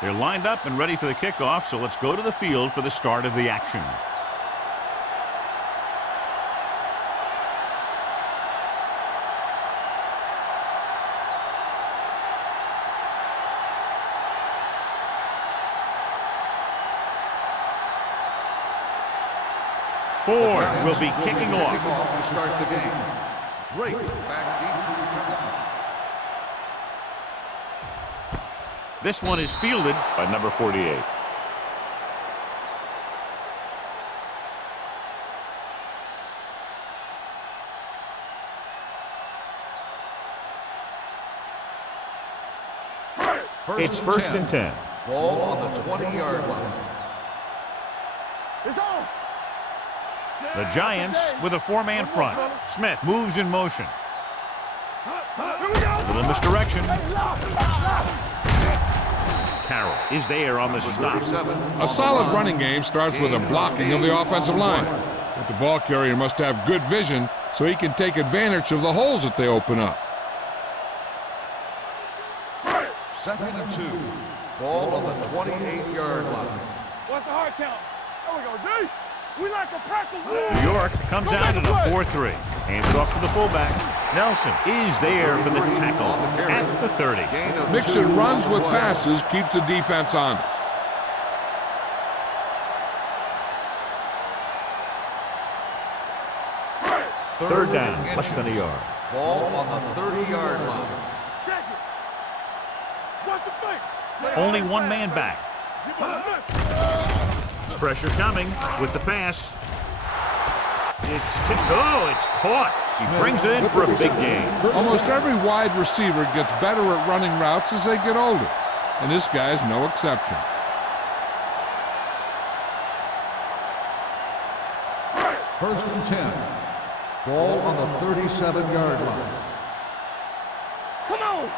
They're lined up and ready for the kickoff, so let's go to the field for the start of the action. Ford will be kicking off to start the game. Drake back deep to return. This one is fielded by number 48. It's first and 10. Ball on the 20-yard line. It's on. The Giants with a four-man front. Smith moves in motion. A little misdirection. Carroll is there on the stop. A solid running game starts with a blocking of the offensive line. But the ball carrier must have good vision so he can take advantage of the holes that they open up. Second and 2. Ball on the 28-yard line. What's the hard count? There we go, D. We like a pack of wolves. New York comes out in a 4-3. Hands it off to the fullback. Nelson is there for the tackle at the 30. Mixing runs with passes keeps the defense honest. Third down, less than a yard. Ball on the 30-yard line. Check it. What's the fake? Only one man back. Pressure coming with the pass. It's tipped. Oh, it's caught. He brings it in for a big gain. Almost every wide receiver gets better at running routes as they get older, and this guy's no exception. First and 10. Ball on the 37-yard line. Come on.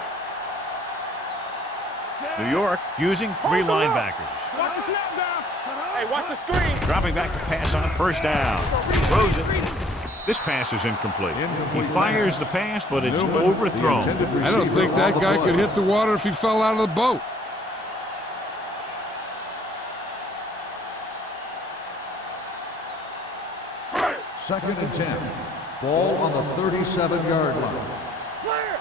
New York using three linebackers. Watch the snap down. Hey, watch the screen. Dropping back to pass on first down. Throws it. This pass is incomplete. He fires the pass, but it's overthrown. I don't think that guy could hit the water if he fell out of the boat. Second and 10. Ball on the 37-yard line. Clear.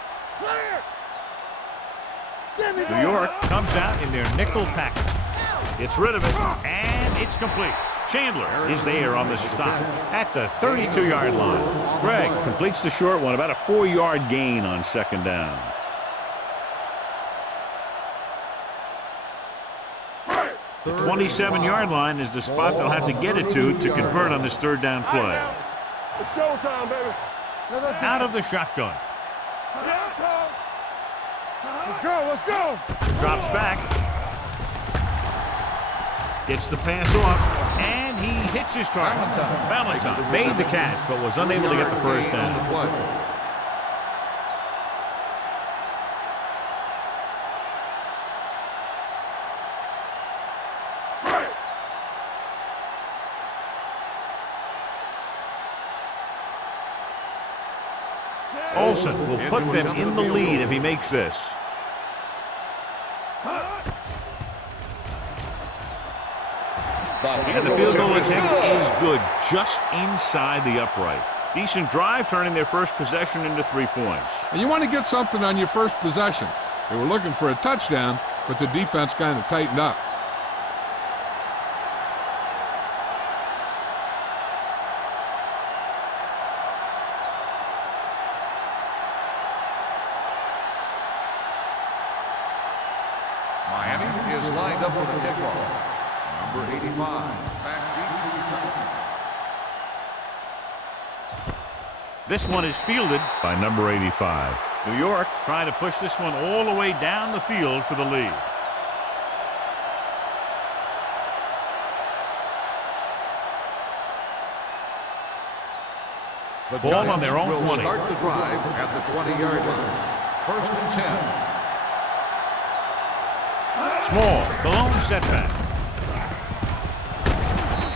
Clear. New York comes out in their nickel package. Gets rid of it, and it's complete. Chandler is there on the stop at the 32-yard line. Greg completes the short one, about a 4-yard gain on second down. The 27-yard line is the spot they'll have to get it to convert on this third down play. It's showtime, baby. Out of the shotgun. Let's go. Drops back. Gets the pass off, and he hits his target. Valentine made the catch, but was unable to get the first down. Olsen will put them in the lead if he makes this. And the field goal attempt is good, just inside the upright. Decent drive, turning their first possession into 3 points. And you want to get something on your first possession. They were looking for a touchdown, but the defense kind of tightened up. Miami is lined up for the kickoff. Number 85, back deep to return. This one is fielded by number 85. New York trying to push this one all the way down the field for the lead. The Ball on their own will 20. Start the drive at the 20-yard line. First and 10. Small, the lone setback.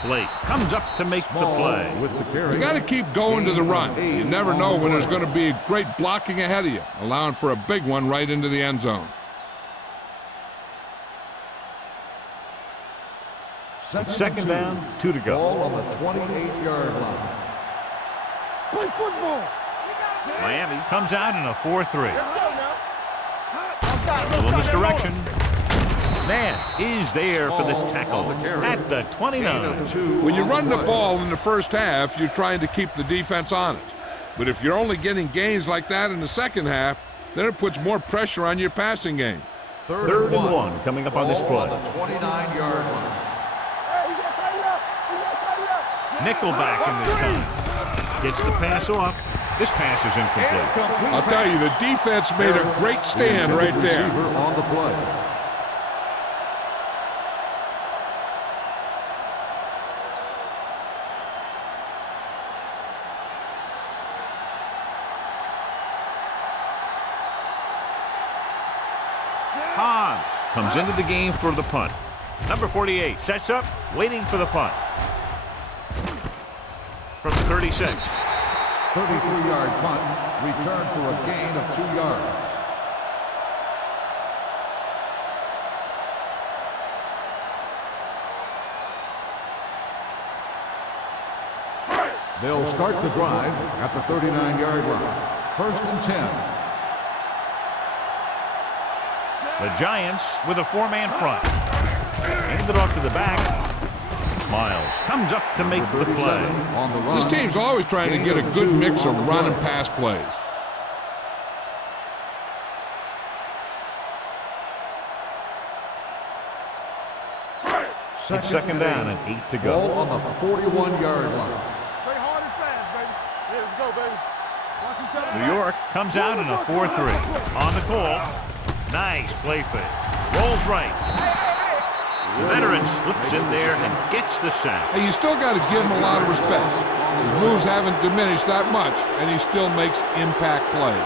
Blake comes up to make the play. With the carry. You got to keep going to the run. You never know when there's going to be great blocking ahead of you, allowing for a big one right into the end zone. Second down, 2 to go. Ball on the 28-yard line. Play football. Miami comes out in a 4-3. Let's go now. A little misdirection. Nash is there for the tackle at the 29. When you run the ball in the first half, you're trying to keep the defense honest. But if you're only getting gains like that in the second half, then it puts more pressure on your passing game. Third and one coming up on this play. On the 29-yard line. Hey, you gotta tighten up. You gotta tighten up. Nickelback in this time. Gets the pass off. This pass is incomplete. I'll tell you, the defense made a great stand right there. Receiver on the play. Hobbs comes into the game for the punt. Number 48 sets up, waiting for the punt. From the 36. 33-yard punt, return for a gain of 2 yards. They'll start the drive at the 39-yard line. First and 10. The Giants with a 4-man front. Hand it off to the back. Miles comes up to make the play. On the run. This team's always trying to get a good mix of run and pass plays. It's second down and 8 to Ball go. on the 41-yard line. Play hard and fast, baby. Here, let's go, baby. Watch each other. New York comes out in a 4-3. On the call. Nice play fake. Rolls right. The veteran slips in there and gets the sack. And you still got to give him a lot of respect. His moves haven't diminished that much, and he still makes impact plays.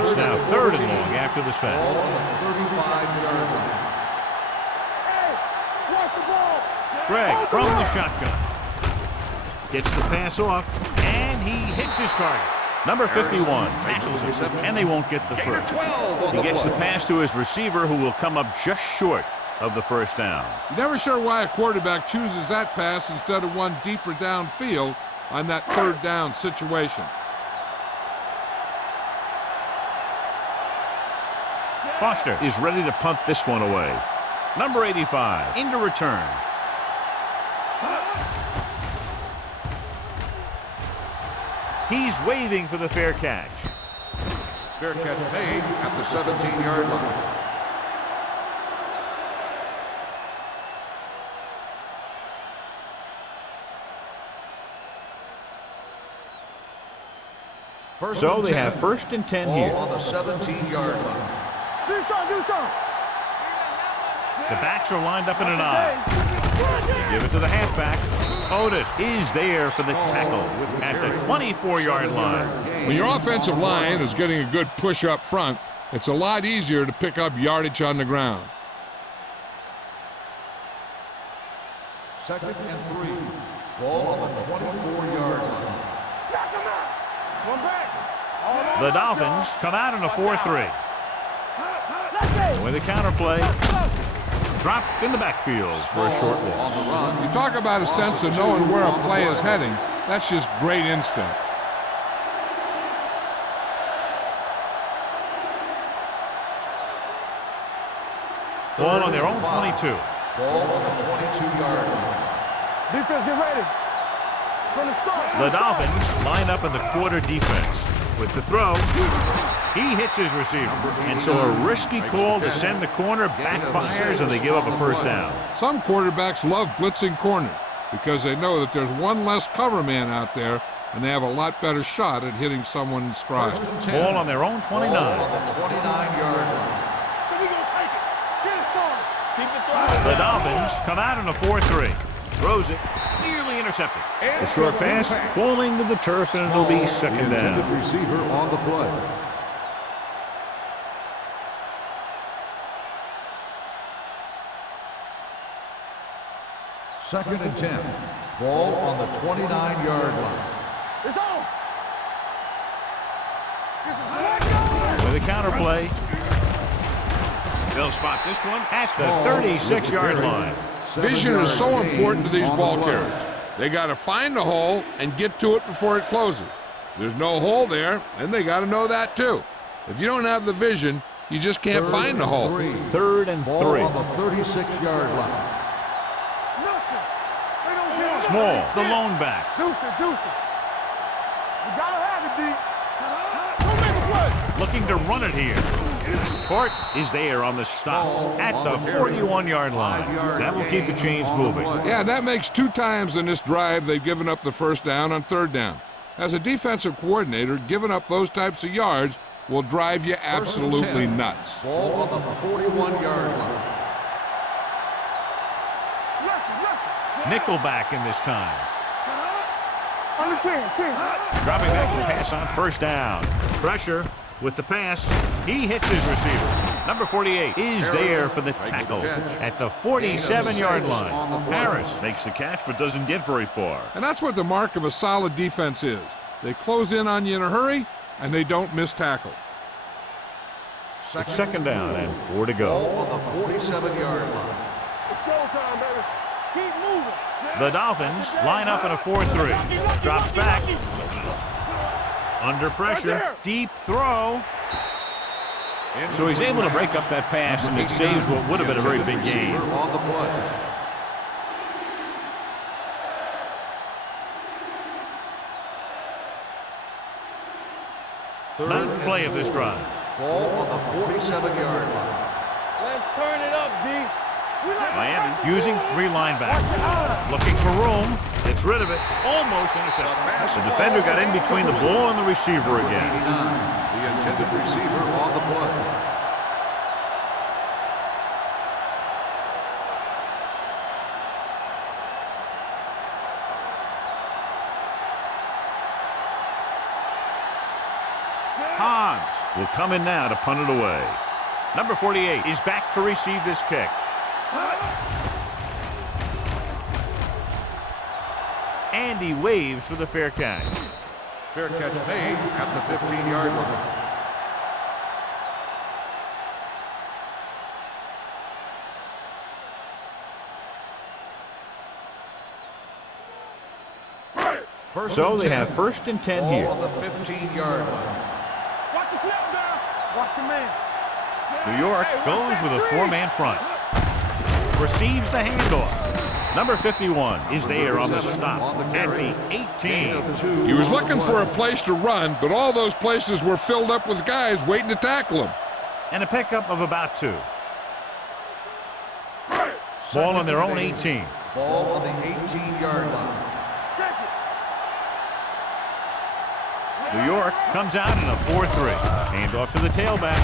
It's now third and long after the sack. Ball on the 35-yard line. Hey, watch the ball. Greg from the shotgun. Gets the pass off, and he hits his target. Number 51 tackles him, and they won't get the first. He gets the pass to his receiver, who will come up just short of the first down. You're never sure why a quarterback chooses that pass instead of one deeper downfield on that third down situation. Foster is ready to punt this one away. Number 85 into return. He's waving for the fair catch. Fair catch made at the 17-yard line. So they have first and 10 Ball here. on the 17-yard line. Do something, do something. The backs are lined up in an I. They give it to the halfback. Otis is there for the tackle at the 24-yard line. When your offensive line is getting a good push up front, it's a lot easier to pick up yardage on the ground. Second and 3. Ball on the 24-yard line. Knock him out. One back. The Dolphins come out in a 4-3. With a counterplay. Dropped in the backfield for a short On the loss. run. You talk about a sense of knowing where a play is heading. That's just great instinct. Ball on their own 22. Ball on the 22-yard line. Defense, get ready. From the start. The Dolphins line up in the quarter defense. With the throw, he hits his receiver. And so a risky call to send the corner backfires, and they give up a first down. Some quarterbacks love blitzing corners because they know that there's one less cover man out there and they have a lot better shot at hitting someone in stride. First and 10. Ball on their own 29. Ball on the 29-yard line. So we gonna take it. Get it, son. Keep it throwing. The Dolphins come out in a 4-3. Throws it, nearly intercepted. A short pass falling to the turf, and it'll be second The intended down. receiver on the play. Second and 10. Ball on the 29-yard line. It's on. This is let go. With a counterplay, They'll spot this one at the 36-yard line. Vision is so important to these ball carriers. They got to find the hole and get to it before it closes. There's no hole there, and they got to know that too. If you don't have the vision, you just can't find the hole. 3rd and 3. Ball on the 36-yard line. Small, the lone back. Deuce it. You gotta have it, D. Don't make a play. Looking to run it here. Court is there on the stop at the 41-yard line. That will keep the chains moving. Yeah, that makes 2 times in this drive they've given up the first down on 3rd down. As a defensive coordinator, giving up those types of yards will drive you absolutely nuts. Ball on the 41-yard line. Nickelback in this time. Under 10. Dropping back to pass on 1st down. Pressure with the pass. He hits his receiver. Number 48 is there for the tackle at the 47-yard line. Harris makes the catch but doesn't get very far. And that's what the mark of a solid defense is. They close in on you in a hurry, and they don't miss tackle. It's 2nd down and 4 to Ball go. on the 47-yard line. It's showtime, baby. Keep moving. The Dolphins line up in a 4-3. Drops back. Under pressure. Deep throw. So he's able to break up that pass, and it saves what would have been a very big game. On the play. Ninth play of this drive. Ball on the 47-yard line. Let's turn it up, D. Miami using 3 linebackers. Looking for room. Gets rid of it. Almost intercepted. The defender got in between the ball and the receiver again. 89, the intended receiver on the play. Hobbs will come in now to punt it away. Number 48 is back to receive this kick. And he waves for the fair catch. Fair catch made at the 15-yard line. So they have 1st and 10 Ball here. on the 15-yard line. Watch the snap down. Watch your man. New York goes with a 4-man front. Receives the handoff. Number 51 is there on the stop at the 18. He was looking for a place to run, but all those places were filled up with guys waiting to tackle him. And a pickup of about 2. Ball on their own 18. Ball on the 18-yard line. Check it. New York comes out in a 4-3. Handoff to the tailback.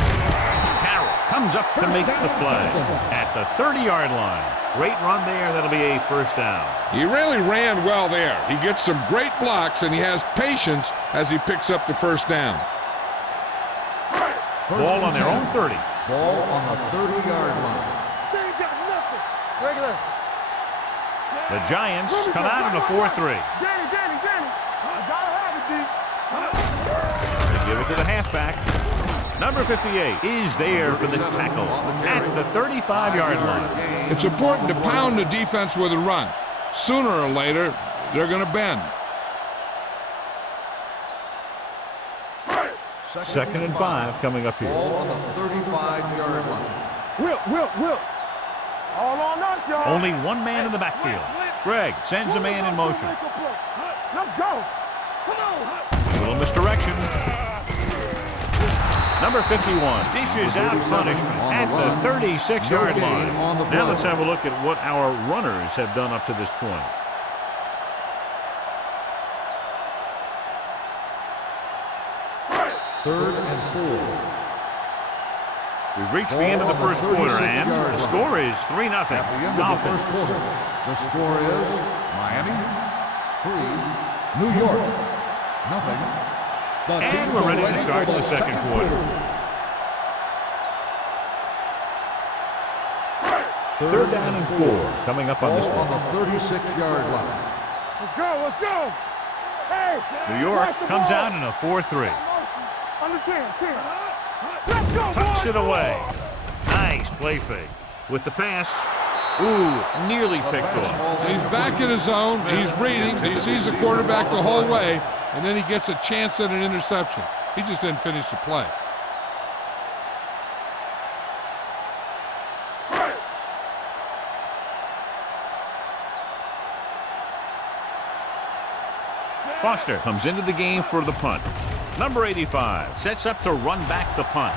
Carroll comes up to make the play at the 30-yard line. Great run there. That'll be a 1st down. He really ran well there. He gets some great blocks, and he has patience as he picks up the 1st down. Ball on their own 30. Ball on the 30-yard line. They ain't got nothing. Regular. The Giants come out in a 4-3. Danny. You gotta have it, D. They give it to the halfback. Number 58 is there for the tackle at the 35-yard line. It's important to pound the defense with a run. Sooner or later, they're going to bend. 2nd and 5 coming up here. Ball on the 35-yard line. Whip. All on us, y'all. Only 1 man in the backfield. Greg sends a man in motion. Let's go. Come on. A little misdirection. Number 51 dishes out punishment at the 36-yard line. Now let's have a look at what our runners have done up to this point. Third and 4. We've reached the end of the first quarter, and the score is 3-0. At the end of the first quarter, the score is Miami 3, New York nothing. And we're ready to start the second quarter. Third down and 4 coming up on this Ball one. on the 36-yard line. Let's go. Hey. New York comes out in a 4-3. Under 10. Let's go, Tucks boys. it away. Nice play fake. With the pass. Ooh, nearly picked off. He's back in his zone. He's reading. He sees the quarterback the whole way, and then he gets a chance at an interception. He just didn't finish the play. Foster comes into the game for the punt. Number 85 sets up to run back the punt.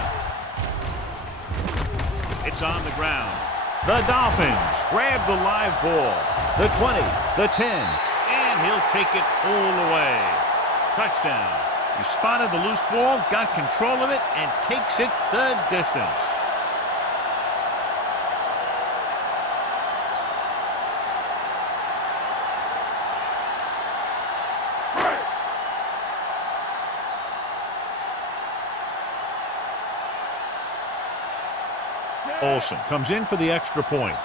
It's on the ground. The Dolphins grab the live ball. The 20, the 10, and he'll take it all the way. Touchdown. He spotted the loose ball, got control of it, and takes it the distance. Olsen comes in for the extra point.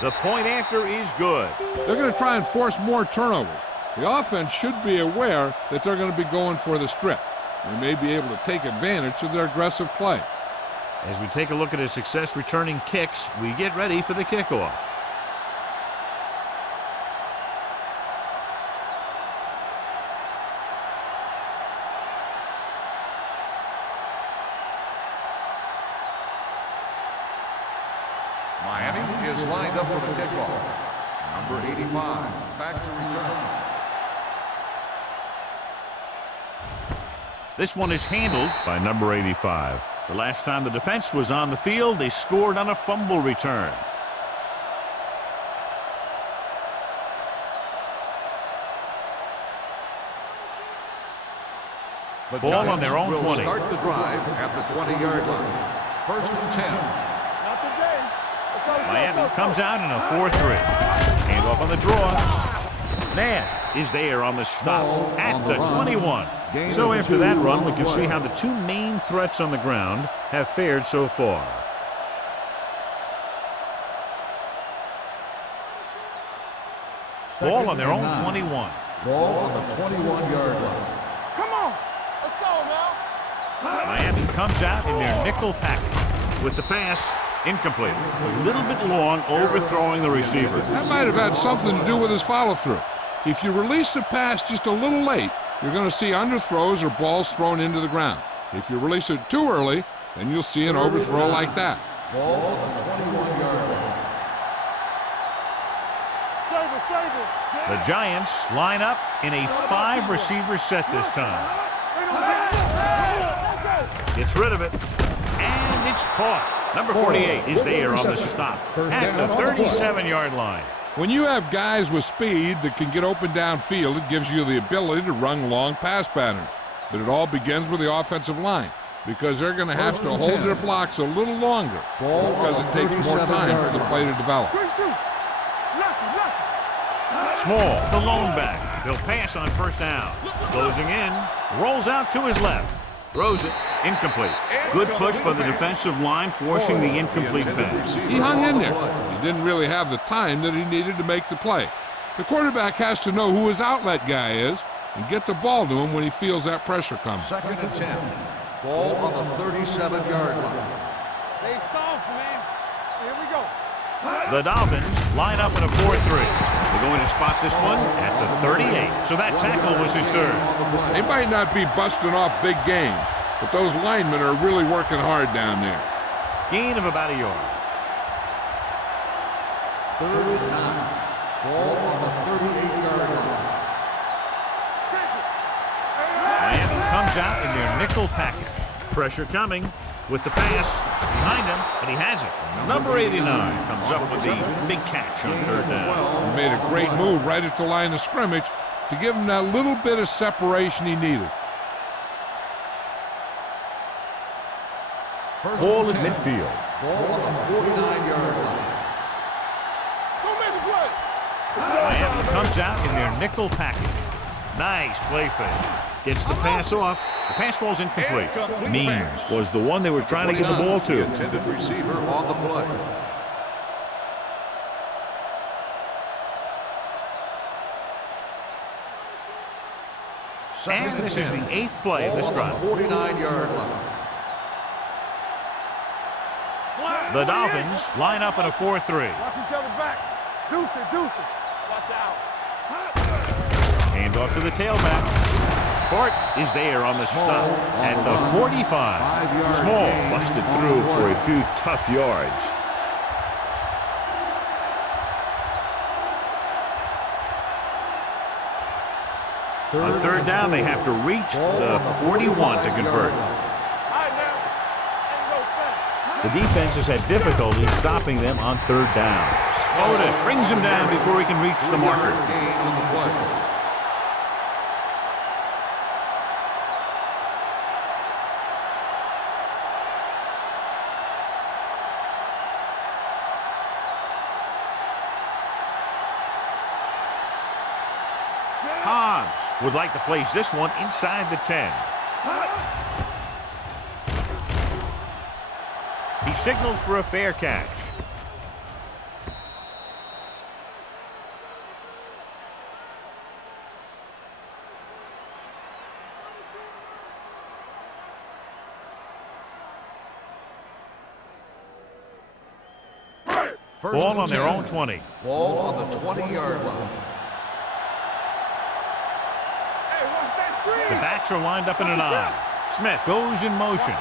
The point after is good. They're going to try and force more turnovers. The offense should be aware that they're going to be going for the strip. They may be able to take advantage of their aggressive play. As we take a look at his success returning kicks, we get ready for the kickoff. Miami is lined up for the kickoff. Number 85, back to return. This one is handled by number 85. The last time the defense was on the field, they scored on a fumble return. The Ball Giants on their own will 20. Start the drive at the 20-yard line. First and 10. Not today. Let's go, Miami comes out in a 4-3. Handoff on the draw. Nash is there on the stop Ball at on the the run. 21. Gain So of after 2 that on run, the we can see play. how the two main threats on the ground have fared so far. Ball on their own 21. Ball on the 21-yard line. Come on. Let's go now. Miami comes out in their nickel package with the pass. Incomplete. A little bit long, overthrowing the receiver. That might have had something to do with his follow-through. If you release the pass just a little late, you're going to see underthrows or balls thrown into the ground. If you release it too early, then you'll see an overthrow like that. Ball on the 21-yard line. Save it. The Giants line up in a 5-receiver set this time. Gets rid of it, and it's caught. Number 48 is there on the stop at the 37-yard line. When you have guys with speed that can get open downfield, it gives you the ability to run long pass patterns. But it all begins with the offensive line, because they're going to have to hold their blocks a little longer because it takes more time for the play to develop. Small, the lone back. He'll pass on first down. Closing in, rolls out to his left. Throws it, incomplete. Good push by the defensive line, forcing the incomplete pass. He hung in there. He didn't really have the time that he needed to make the play. The quarterback has to know who his outlet guy is and get the ball to him when he feels that pressure coming. Second and 10. Ball on the 37-yard line. Stay soft, man. Here we go. The Dolphins line up in a 4-3. They're going to spot this one at the 38. So that tackle was his third. They might not be busting off big games, but those linemen are really working hard down there. Gain of about a yard. Third and 9. Ball on the 38-yard line. Miami comes out in their nickel package. Pressure coming with the pass behind him, but he has it. Number 89 comes up with the big catch on third down. He made a great move right at the line of scrimmage to give him that little bit of separation he needed. Ball at midfield. Ball on the 49-yard line. Don't make the play. Miami comes out in their nickel package. Nice play fake. Gets the pass off. The pass falls incomplete. Means was the one they were trying to get the ball to. Intended receiver on the play. And this is the 8th play of this drive. 49-yard line. The Dolphins line up in a 4-3. Watch each other back. Deuce it, deuce it. Watch out. Hand off to the tailback. Court is there on the stop at the 45. Small busted through for a few tough yards. On third down, they have to reach the 41 to convert. The defense has had difficulty stopping them on third down. Otis brings him down before he can reach the marker. Hobbs would like to place this one inside the 10. He signals for a fair catch. Ball on their own 20. Ball on the 20-yard line. The backs are lined up in an I. Smith goes in motion.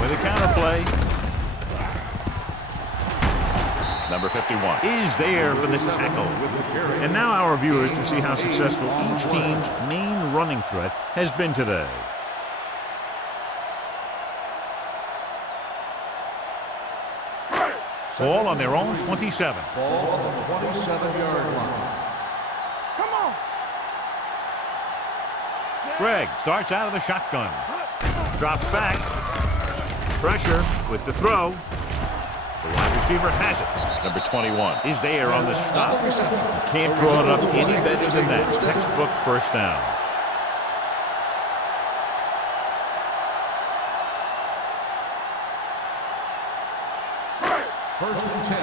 With a counter play. Number 51 is there for the tackle. And now our viewers can see how successful each team's main running threat has been today. Ball on their own 27. Ball on the 27-yard line. Come on. Greg starts out of the shotgun. Drops back. Pressure with the throw. The wide receiver has it. Number 21 is there on the stop. You can't draw it up any better than that. Textbook first down. First and 10.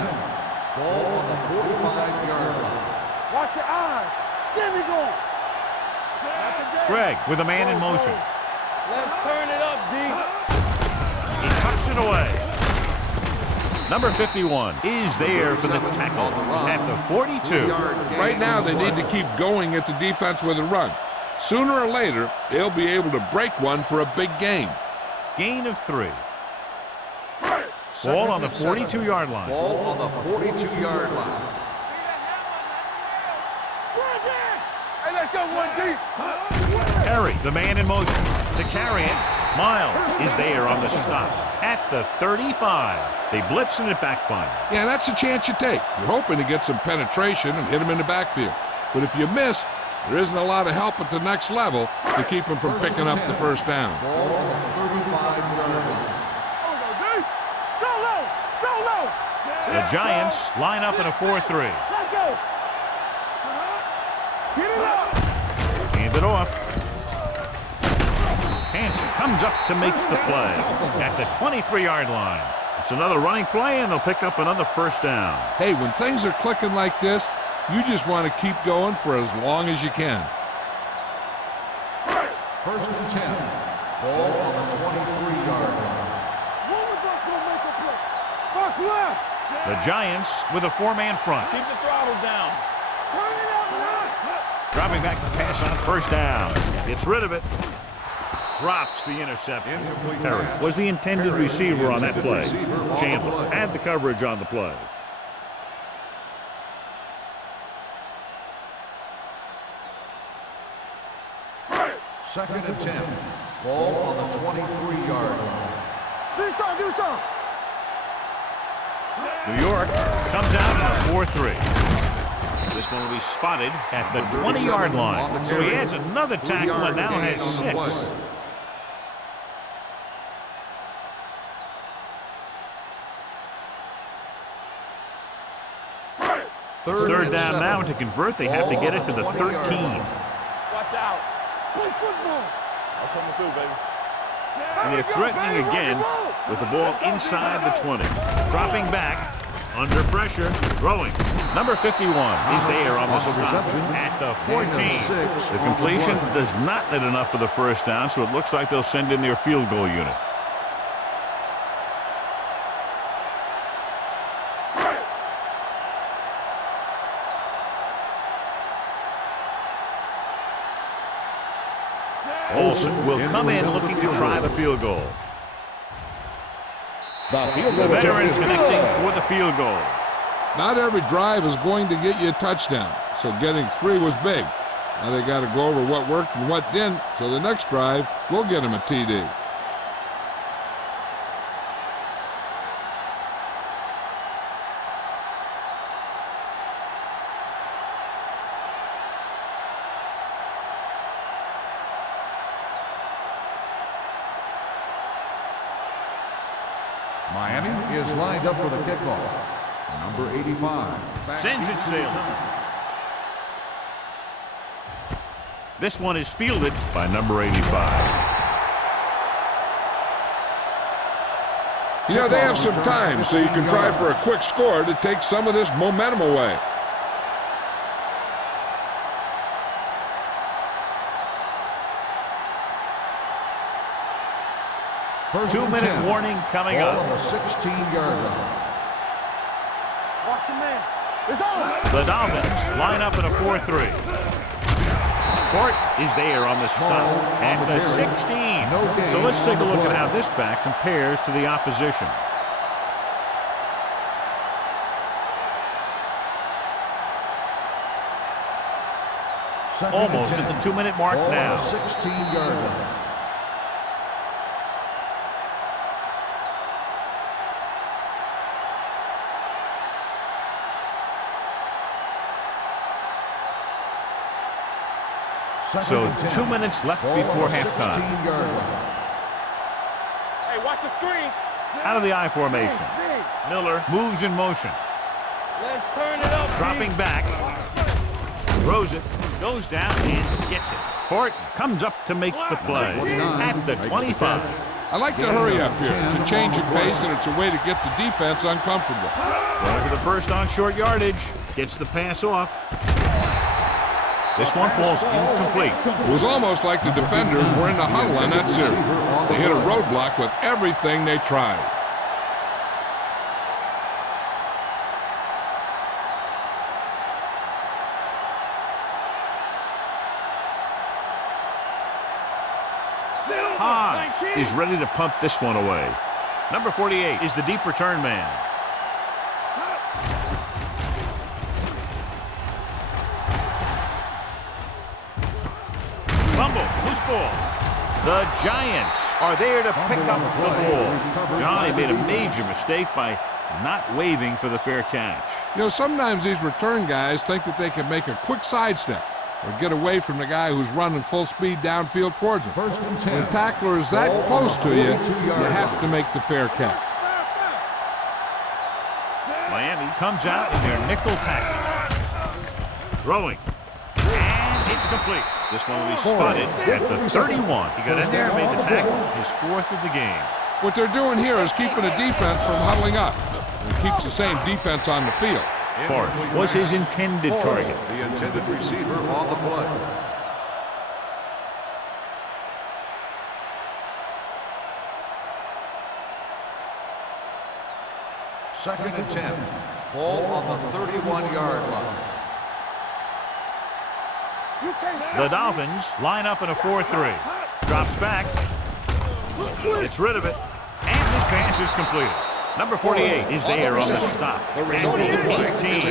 Ball on the 45-yard line. Watch your eyes. There we go. Greg with a man in motion. Let's turn it up, D. He tucks it away. Number 51 is there for the tackle at the 42. Right now, they need to keep going at the defense with a run. Sooner or later, they'll be able to break one for a big gain. Gain of 3. Ball on the 42-yard line. Ball on the 42-yard line. Hey, let's go one deep. Perry, the man in motion. To carry it, Miles is there on the stop at the 35. They blitz and it backfires. Yeah, that's a chance you take. You're hoping to get some penetration and hit them in the backfield. But if you miss, there isn't a lot of help at the next level to keep them from picking up the first down. Ball on the 35-yard line. The Giants line up in a 4-3. Let's go. Get it up. Hand it off. Hansen comes up to make the play at the 23-yard line. It's another running play, and they'll pick up another first down. Hey, when things are clicking like this, you just want to keep going for as long as you can. First and 10. Ball on the 23-yard line. One of us will make a play. Box left. The Giants with a 4-man front. Keep the throttle down. Turn it up, man. Dropping back to pass on first down. Gets rid of it. Drops the interception. Perry was the intended receiver on that play. Chandler had the coverage on the play. Second and 10. Ball on the 23-yard line. Do something, do something. New York comes out in a 4-3. This one will be spotted at the 20-yard line. So he adds another tackle and now has 6. Third down now. To convert, they have to get it to the 13. Watch out. Play football. I'll come through, baby. And they're threatening again with the ball inside the 20. Dropping back, under pressure, throwing. Number 51 is there on the stop at the 14. The completion does not net enough for the first down, so it looks like they'll send in their field goal unit. Olsen will come in looking to try the field goal. The veteran connecting for the field goal. Not every drive is going to get you a touchdown, so getting 3 was big. Now they got to go over what worked and what didn't, so the next drive will get them a TD. Miami is lined up for the kickoff. Number 85. Sends it sailing. This one is fielded by number 85. You know, they have some time, so you can try for a quick score to take some of this momentum away. First 2-minute warning coming Ball up. on the 16-yard line. Watch him, man. It's on. The Dolphins line up in a 4-3. Court is there on the stop at the 16. So let's take a look at how this back compares to the opposition. Almost at the 2-minute mark now. 16-yard line. So 2 minutes left before halftime. Hey, watch the screen. Out of the I formation. Miller moves in motion. Let's turn it up. Dropping back. Throws it. Goes down and gets it. Horton comes up to make the play at the 25. I like to hurry up here. It's a change of pace, and it's a way to get the defense uncomfortable. Going for the first on short yardage. Gets the pass off. This one falls incomplete. It was almost like the defenders were in the huddle on that series. They hit a roadblock with everything they tried. Hahn is ready to pump this one away. Number 48 is the deep return man. Fumble, loose ball. The Giants are there to pick up the ball. Johnny made a major mistake by not waving for the fair catch. You know, sometimes these return guys think that they can make a quick sidestep or get away from the guy who's running full speed downfield towards them. First and 10. When a tackler is that close to you, you have to make the fair catch. Miami comes out in their nickel package. Throwing. And it's complete. This one will be spotted at the 31. He got in there and made the tackle, his 4th of the game. What they're doing here is keeping the defense from huddling up. It keeps the same defense on the field. Forrest was his intended target. The intended receiver on the play. Second and 10. Ball on the 31-yard line. The Dolphins line up in a 4-3. Drops back. Gets rid of it. And this pass is completed. Number 48 is there on the stop. And the 18.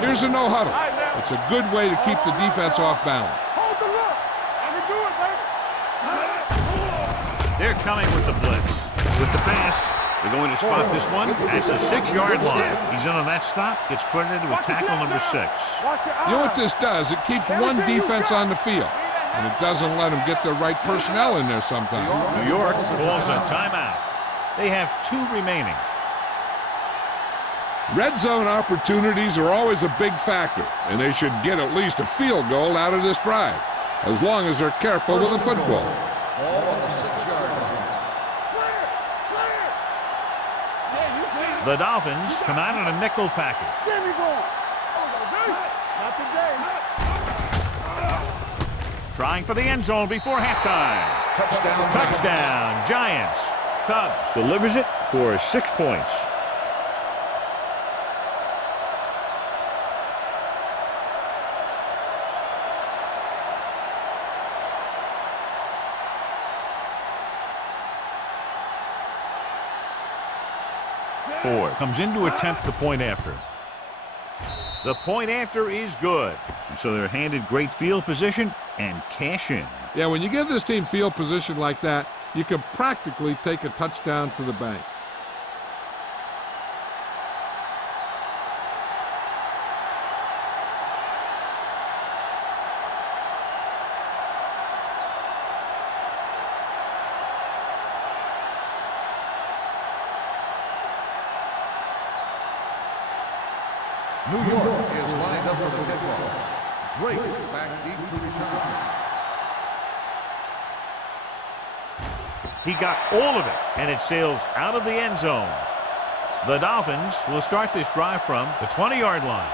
Here's a no huddle. It's a good way to keep the defense off balance. Hold the look. I can do it, baby. They're coming with the blitz. With the pass, they're going to spot this one at the 6-yard line. He's in on that stop. Gets credited with tackle number 6. You know what this does? It keeps one defense on the field, and it doesn't let them get the right personnel in there sometimes. New York calls a timeout. They have 2 remaining. Red zone opportunities are always a big factor, and they should get at least a field goal out of this drive, as long as they're careful with the football. Ball on the 6-yard line. The Dolphins come out in a nickel package. There we go. Not today. Trying for the end zone before halftime. Touchdown. Touchdown, Giants. Tubbs delivers it for 6 points. 4 comes in to attempt the point after. The point after is good. And so they're handed great field position and cash in. Yeah, when you give this team field position like that, you can practically take a touchdown to the bank. New York is lined up for the kickoff. Drake back deep to return. He got all of it, and it sails out of the end zone. The Dolphins will start this drive from the 20-yard line.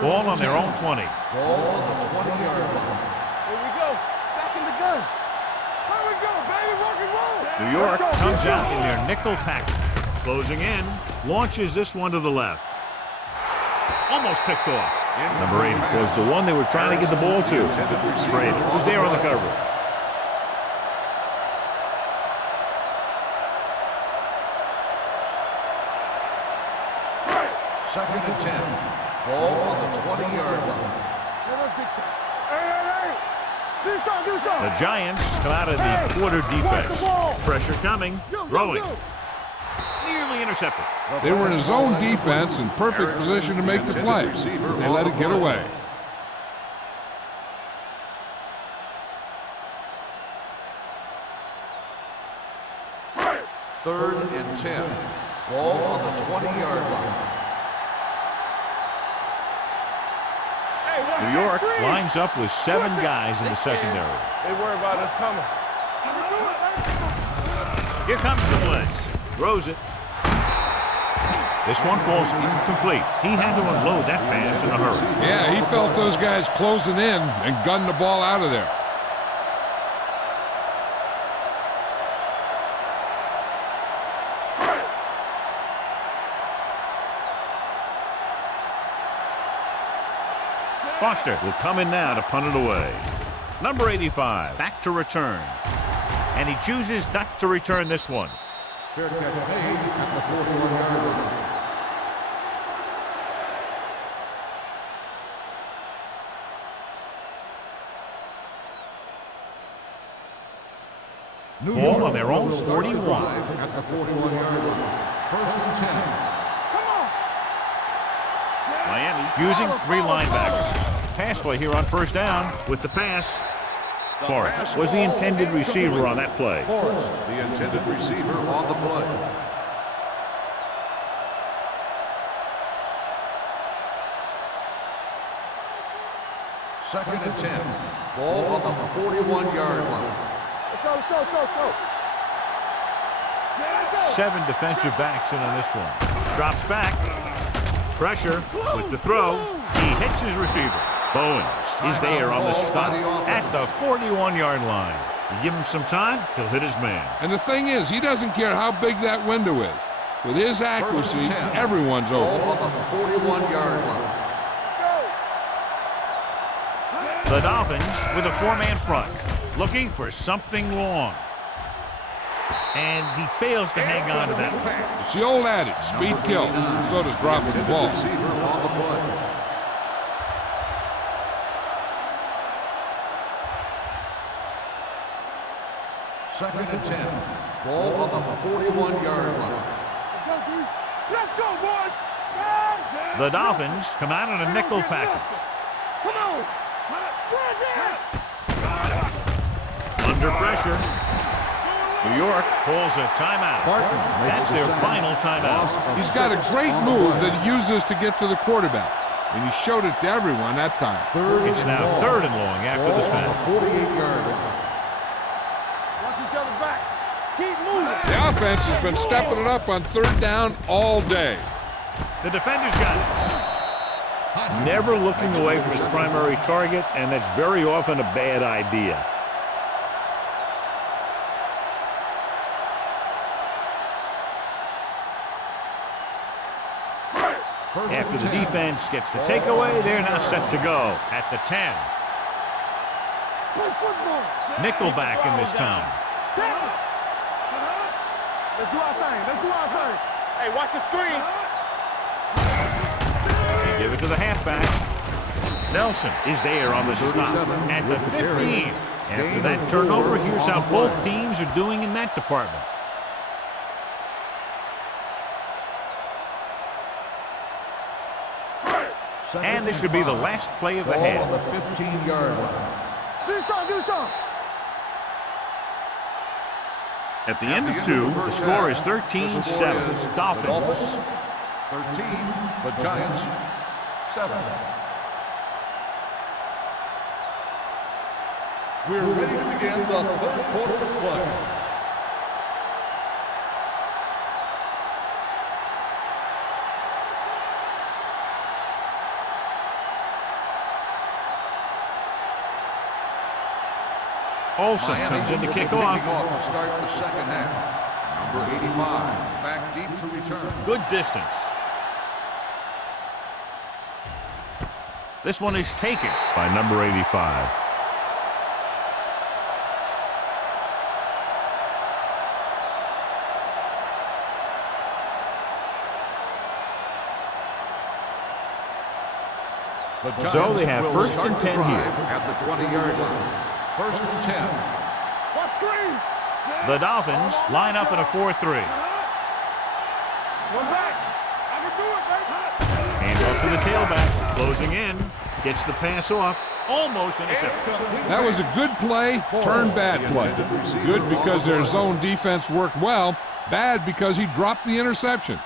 Ball on their own 20. Ball on the 20-yard line. Here we go. Back in the gun. Here we go, baby. Rock and roll. New York comes out in their nickel package. Closing in, launches this one to the left. Almost picked off. Number 8 was the one they were trying to get the ball to. Straight. Was there on the coverage. Second and 10. Ball on the 20-yard line. Hey. Do something. The Giants come out of the quarter defense. Pressure coming. Throwing. Nearly intercepted. They were in a zone defense in perfect position to make the play. They let it get away. Third and 10. Ball on the 20-yard line. New York lines up with 7 guys in the secondary. They worry about us coming. Here comes the blitz. Throws it. This one falls incomplete. He had to unload that pass in a hurry. Yeah, he felt those guys closing in and gunned the ball out of there. Foster will come in now to punt it away. Number 85, back to return. And he chooses not to return this one. Fair catch made at the 41-yard line. Ball on their own 41. At the 41-yard line. First and 10. Miami using 3 linebackers. Pass play here on first down with the pass. Forrest was the intended receiver on that play. Forrest, the intended receiver on the play. Second and 10. Ball on the 41-yard line. Let's go. 7 defensive backs in on this one. Drops back. Pressure with the throw. He hits his receiver. Bowens is there on the stop at the 41-yard line. You give him some time, he'll hit his man. And the thing is, he doesn't care how big that window is. With his accuracy, everyone's Ball open. on the 41-yard line. The Dolphins with a 4-man front, looking for something long. And he fails to hang on to that pass. It's the old adage, speed kills. So does dropping the ball. Receiver on the play. Second and 10. Ball on the 41-yard line. Let's go, boys. The Dolphins come out in a nickel package. Come on. Under pressure. New York pulls a timeout. That's their final timeout. He's got a great move that he uses to get to the quarterback. And he showed it to everyone that time. It's now 3rd and long after the sack. 48-yard line. Watch each other back. Keep moving. The offense has been stepping it up on 3rd down all day. The defender's got it. Never looking away from his primary target, and that's very often a bad idea. After the defense gets the takeaway, they're now set to go at the 10. Nickelback in this time. Let's do our thing. Let's do our thing. Hey, watch the screen. They give it to the halfback. Nelson is there on the stop at the 15. After that turnover, here's how both teams are doing in that department. And this should be the last play of the half. The 15-yard line. Give me some. At the end of two, the score is 13-7. Dolphins. 13, the Giants, 7. We're ready to begin the third quarter of play. Olsen comes in to kick off. To start the second half. Number 85, back deep to return. Good distance. This one is taken by number 85. So they have first and 10 here. At the 20-yard line. First and 10. What screen? The Dolphins line up in a 4-3. One back. I can do it, baby. Hand off to the tailback. Closing in. Gets the pass off. Almost intercepted. That was a good play, turned bad play. Good because their zone defense worked well. Bad because he dropped the interception.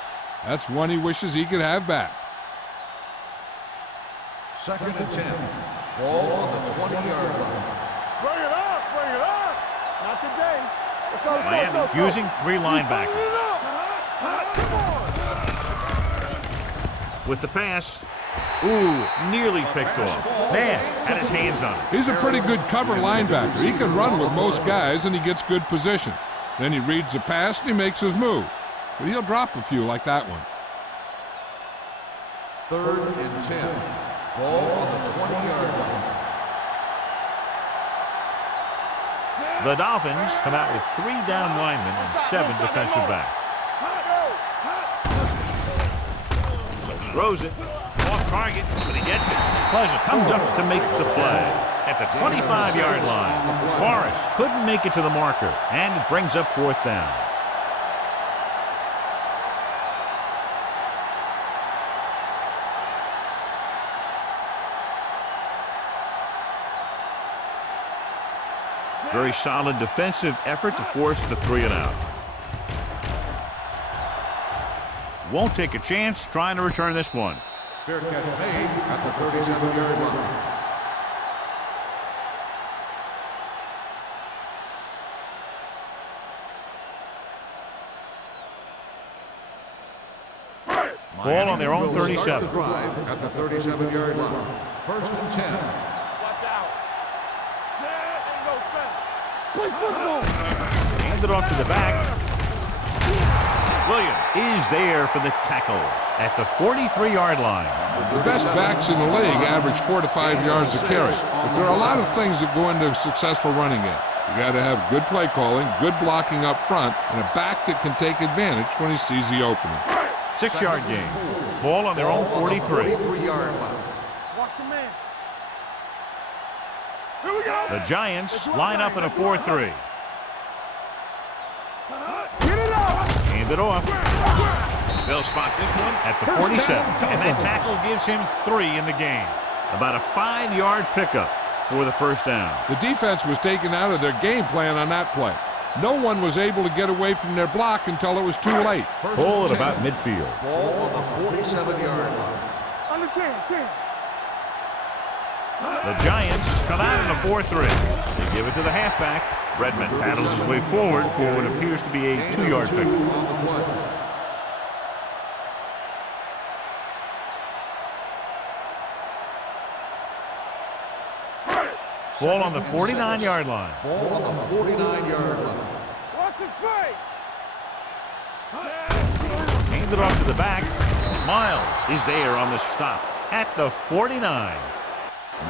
That's one he wishes he could have back. Second and 10. Ball on the 20-yard line. Bring it up. Not today. Let's go. Miami using 3 linebackers. Come on. With the pass. Ooh, nearly picked off. Nash had his hands on it. He's a pretty good cover linebacker. He can run with most guys, and he gets good position. Then he reads the pass, and he makes his move. But he'll drop a few like that one. Third and 10. Ball on the 20-yard line. The Dolphins come out with 3 down linemen and 7 defensive backs. Throws it. Off target, but he gets it. Pleasant comes up to make the play. At the 25-yard line, Forrest couldn't make it to the marker, and it brings up 4th down. Very solid defensive effort to force the 3 and out. Won't take a chance trying to return this one. Fair catch made at the 37-yard line. Ball on their own 37. The drive at the 37-yard line. First and 10. Watch out. Ain't no threat. Play football. Hand it off to the back. Williams is there for the tackle at the 43-yard line. The best backs in the league average 4 to 5 yards a carry. But there are a lot of things that go into a successful running game. You got to have good play calling, good blocking up front, and a back that can take advantage when he sees the opening. 6-yard gain. Ball on their own 43. 43-yard line. Watch your man. Here we go. The Giants line up in a 4-3. Get it out. Hand it off. They'll spot this one at the 47. And that tackle gives him 3 in the game. About a 5-yard pickup for the first down. The defense was taken out of their game plan on that play. No one was able to get away from their block until it was too late. Ball at about midfield. Ball on the 47-yard line. Under 10. The Giants come out in a 4-3. They give it to the halfback. Redmond paddles his way forward for what appears to be a 2-yard pickup. On the play. Ball on the 49-yard line. Ball on the 49-yard line. Watch it play. Hand it off to the back. Miles is there on the stop at the 49.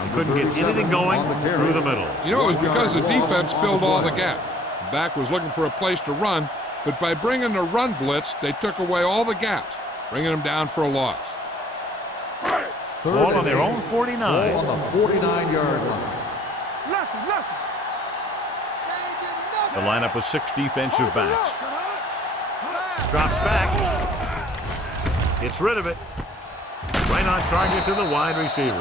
He couldn't get anything going through the middle. You know, it was because the defense filled all the gaps. The back was looking for a place to run, but by bringing the run blitz, they took away all the gaps, bringing them down for a loss. Ball on their own 49. Ball on the 49-yard line. The lineup of 6 defensive backs. Drops back. Gets rid of it. Right on target to the wide receiver.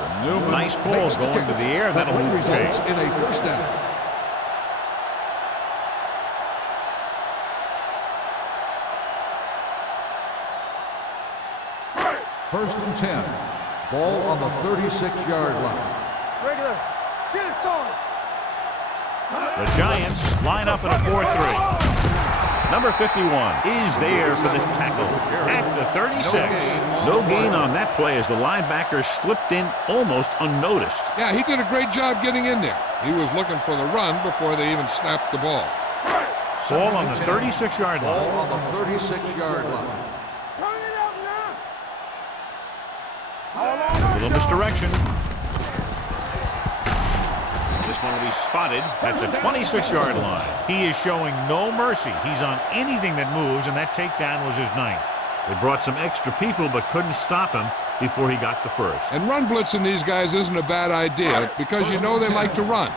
Nice call going to the air. That'll move the chains. In a first down. First and 10. Ball on the 36-yard line. Regular. Get it started. The Giants line up in a 4-3. Number 51 is there for the tackle at the 36. No gain on that play as the linebacker slipped in almost unnoticed. Yeah, he did a great job getting in there. He was looking for the run before they even snapped the ball. Ball on the 36-yard line. Ball on the 36-yard line. Turn it up now. Little misdirection. This one will be spotted at the 26-yard line. He is showing no mercy. He's on anything that moves, and that takedown was his 9th. They brought some extra people but couldn't stop him before he got the first. And run blitzing these guys isn't a bad idea because you know they like to run.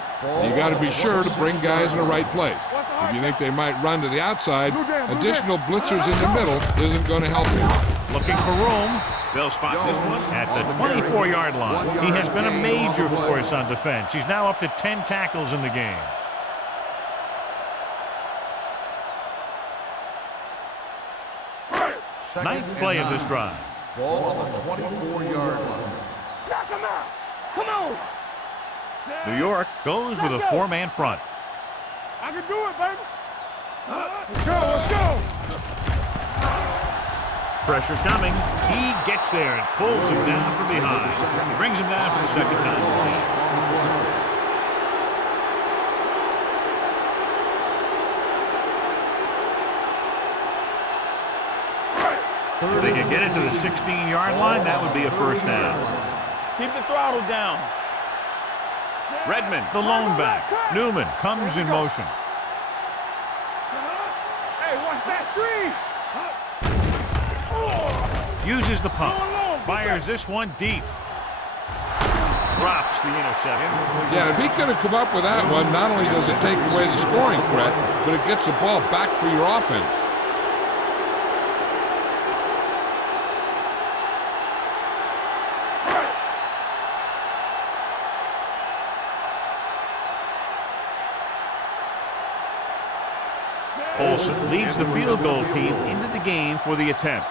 You got to be sure to bring guys in the right place. If you think they might run to the outside, additional blitzers in the middle isn't going to help you. Looking for room. They'll spot this one at the 24-yard line. He has been a major force on defense. He's now up to 10 tackles in the game. Ninth play of this drive. Ball on the 24-yard line. Knock him out. Come on. New York goes with a 4-man front. I can do it, baby. Let's go. Let's go. Pressure coming. He gets there and pulls him down from behind. Brings him down for the second time. If they can get it to the 16-yard line, that would be a first down. Keep the throttle down. Redmond, the lone back. Newman comes in motion. Hey, watch that screen. Uses the pump. Fires this one deep. Drops the interception. Yeah, if he could have come up with that one, not only does it take away the scoring threat, but it gets the ball back for your offense. Olsen leads the field goal team into the game for the attempt.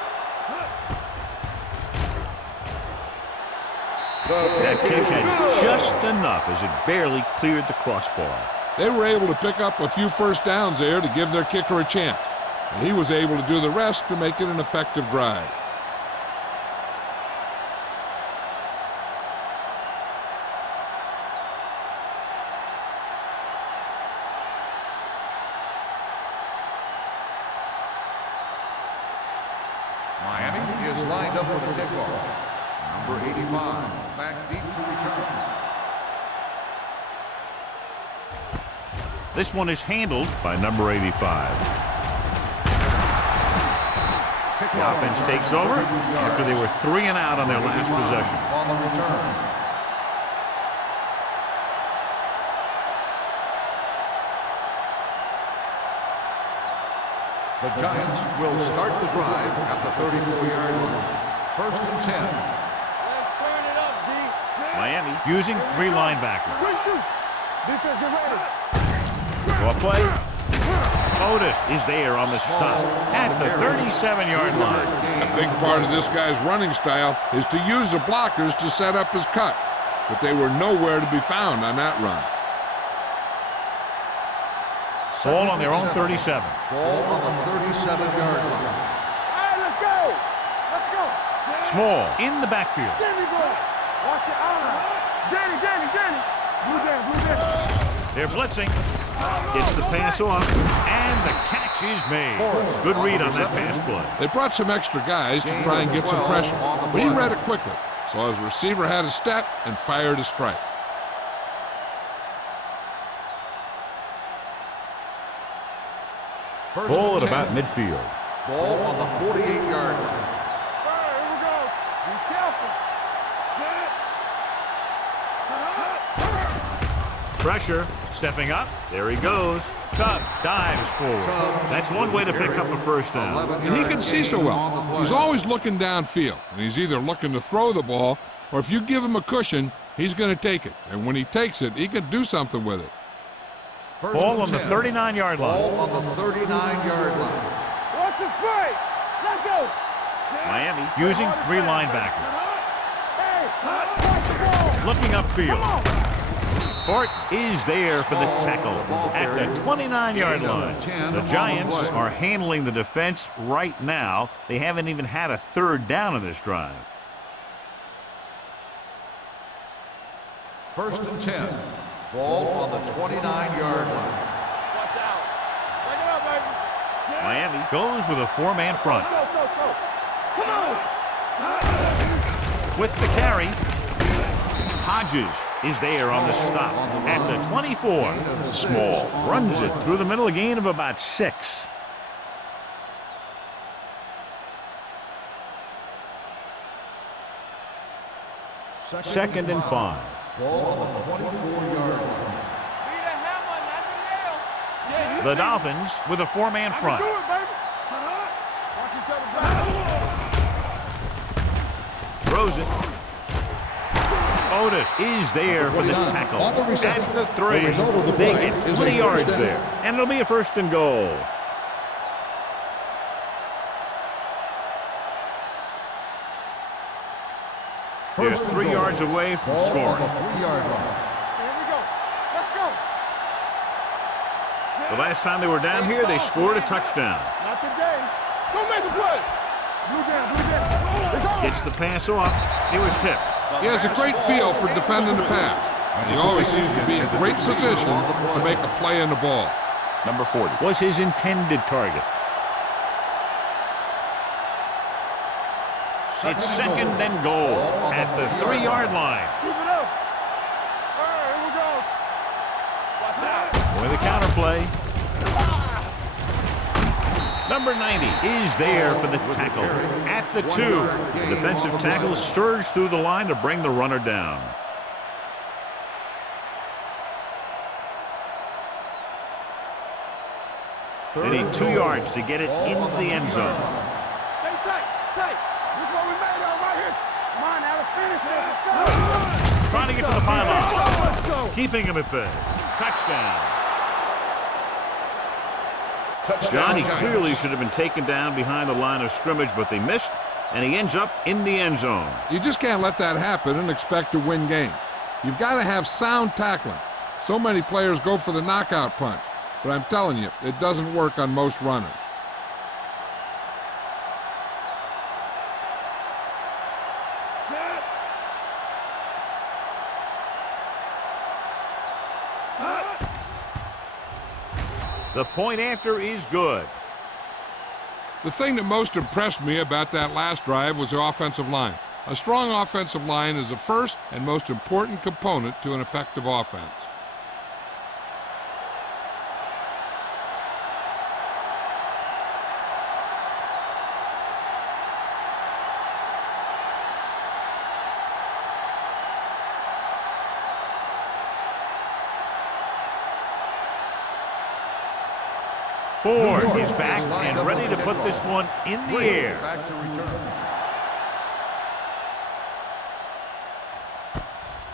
That kick had just enough as it barely cleared the crossbar. They were able to pick up a few first downs there to give their kicker a chance. And he was able to do the rest to make it an effective drive. Miami is lined up for the kickoff. Number 85, back deep to return. This one is handled by number 85. The offense takes over after they were 3 and out on their last possession. On the return. The Giants will start the drive at the 34-yard line. First and 10. Let's turn it up, D. Miami using 3 linebackers. Quick shoot. Defense, get ready. Draw play. Otis is there on the stop at the 37-yard line. A big part of this guy's running style is to use the blockers to set up his cut. But they were nowhere to be found on that run. Ball on their own 37. Ball on the 37-yard line. All right, let's go. Let's go. Small in the backfield. Danny, go. Watch your eyes. Danny. Blue down. They're blitzing. Gets the pass off, and the catch is made. Good read on that pass play. They brought some extra guys to try and get some pressure, but he read it quickly, so his receiver had a step and fired a strike. Ball at about midfield. Ball on the 48-yard line. All right, here we go. Be careful. Pressure, stepping up. There he goes. Tubbs dives forward. That's one way to pick up a first down. And he can see so well. He's always looking downfield, and he's either looking to throw the ball, or if you give him a cushion, he's going to take it. And when he takes it, he can do something with it. Ball on the 39-yard line. Ball on the 39-yard line. Watch it play. Let's go. Miami using 3 linebackers. Hey, watch the ball. Looking upfield. Come on. Fort is there for the tackle at the 29-yard line. The Giants are handling the defense right now. They haven't even had a third down in this drive. 1st and 10. Ball on the 29-yard line. Watch out. Bring it up, baby. Miami goes with a 4-man front. Go. Come on. With the carry, Hodges is there on the stop at the 24. Small runs it through the middle, a gain of about 6. Second and 5. Ball on the 24-yard line. Be the hammer, not the nail. Yeah, you The see. Dolphins with a 4-man I can front. do it, baby. Watch each other back. Throws it. Otis is there for the tackle On the reception. at the 3. The result of the They play get is a 20 yards first down. there, and it'll be a 1st and goal. They're 3 yards away from Ball on scoring. the 3-yard line. Here we go. Let's go. The last time they were down here, they scored a touchdown. Not today. Don't make a play. Blue down. It's over. Gets the pass off. It was tipped. He has a great feel for defending the pass. And he always seems to be in great position to make a play in the ball. Number 40 was his intended target. It's 2nd and goal at the 3-yard line. Keep it up. All right, here we go. Watch out. With a counterplay. Number 90 is there for the tackle at the 2. The defensive tackle surged through the line to bring the runner down. They need 2 yards to get it into the end zone. Stay tight. This is what we made of right here. Come on, now let's finish this. Let's go. Trying to get to the pylon. Let's go. Keeping him at bay. Touchdown. Touchdown, Johnny Giants. clearly should have been taken down behind the line of scrimmage, but they missed, and he ends up in the end zone. You just can't let that happen and expect to win games. You've got to have sound tackling. So many players go for the knockout punch, but I'm telling you, it doesn't work on most runners. Set. The point after is good. The thing that most impressed me about that last drive was the offensive line. A strong offensive line is the first and most important component to an effective offense. Ford is back and ready to put this one in the air. Back to return.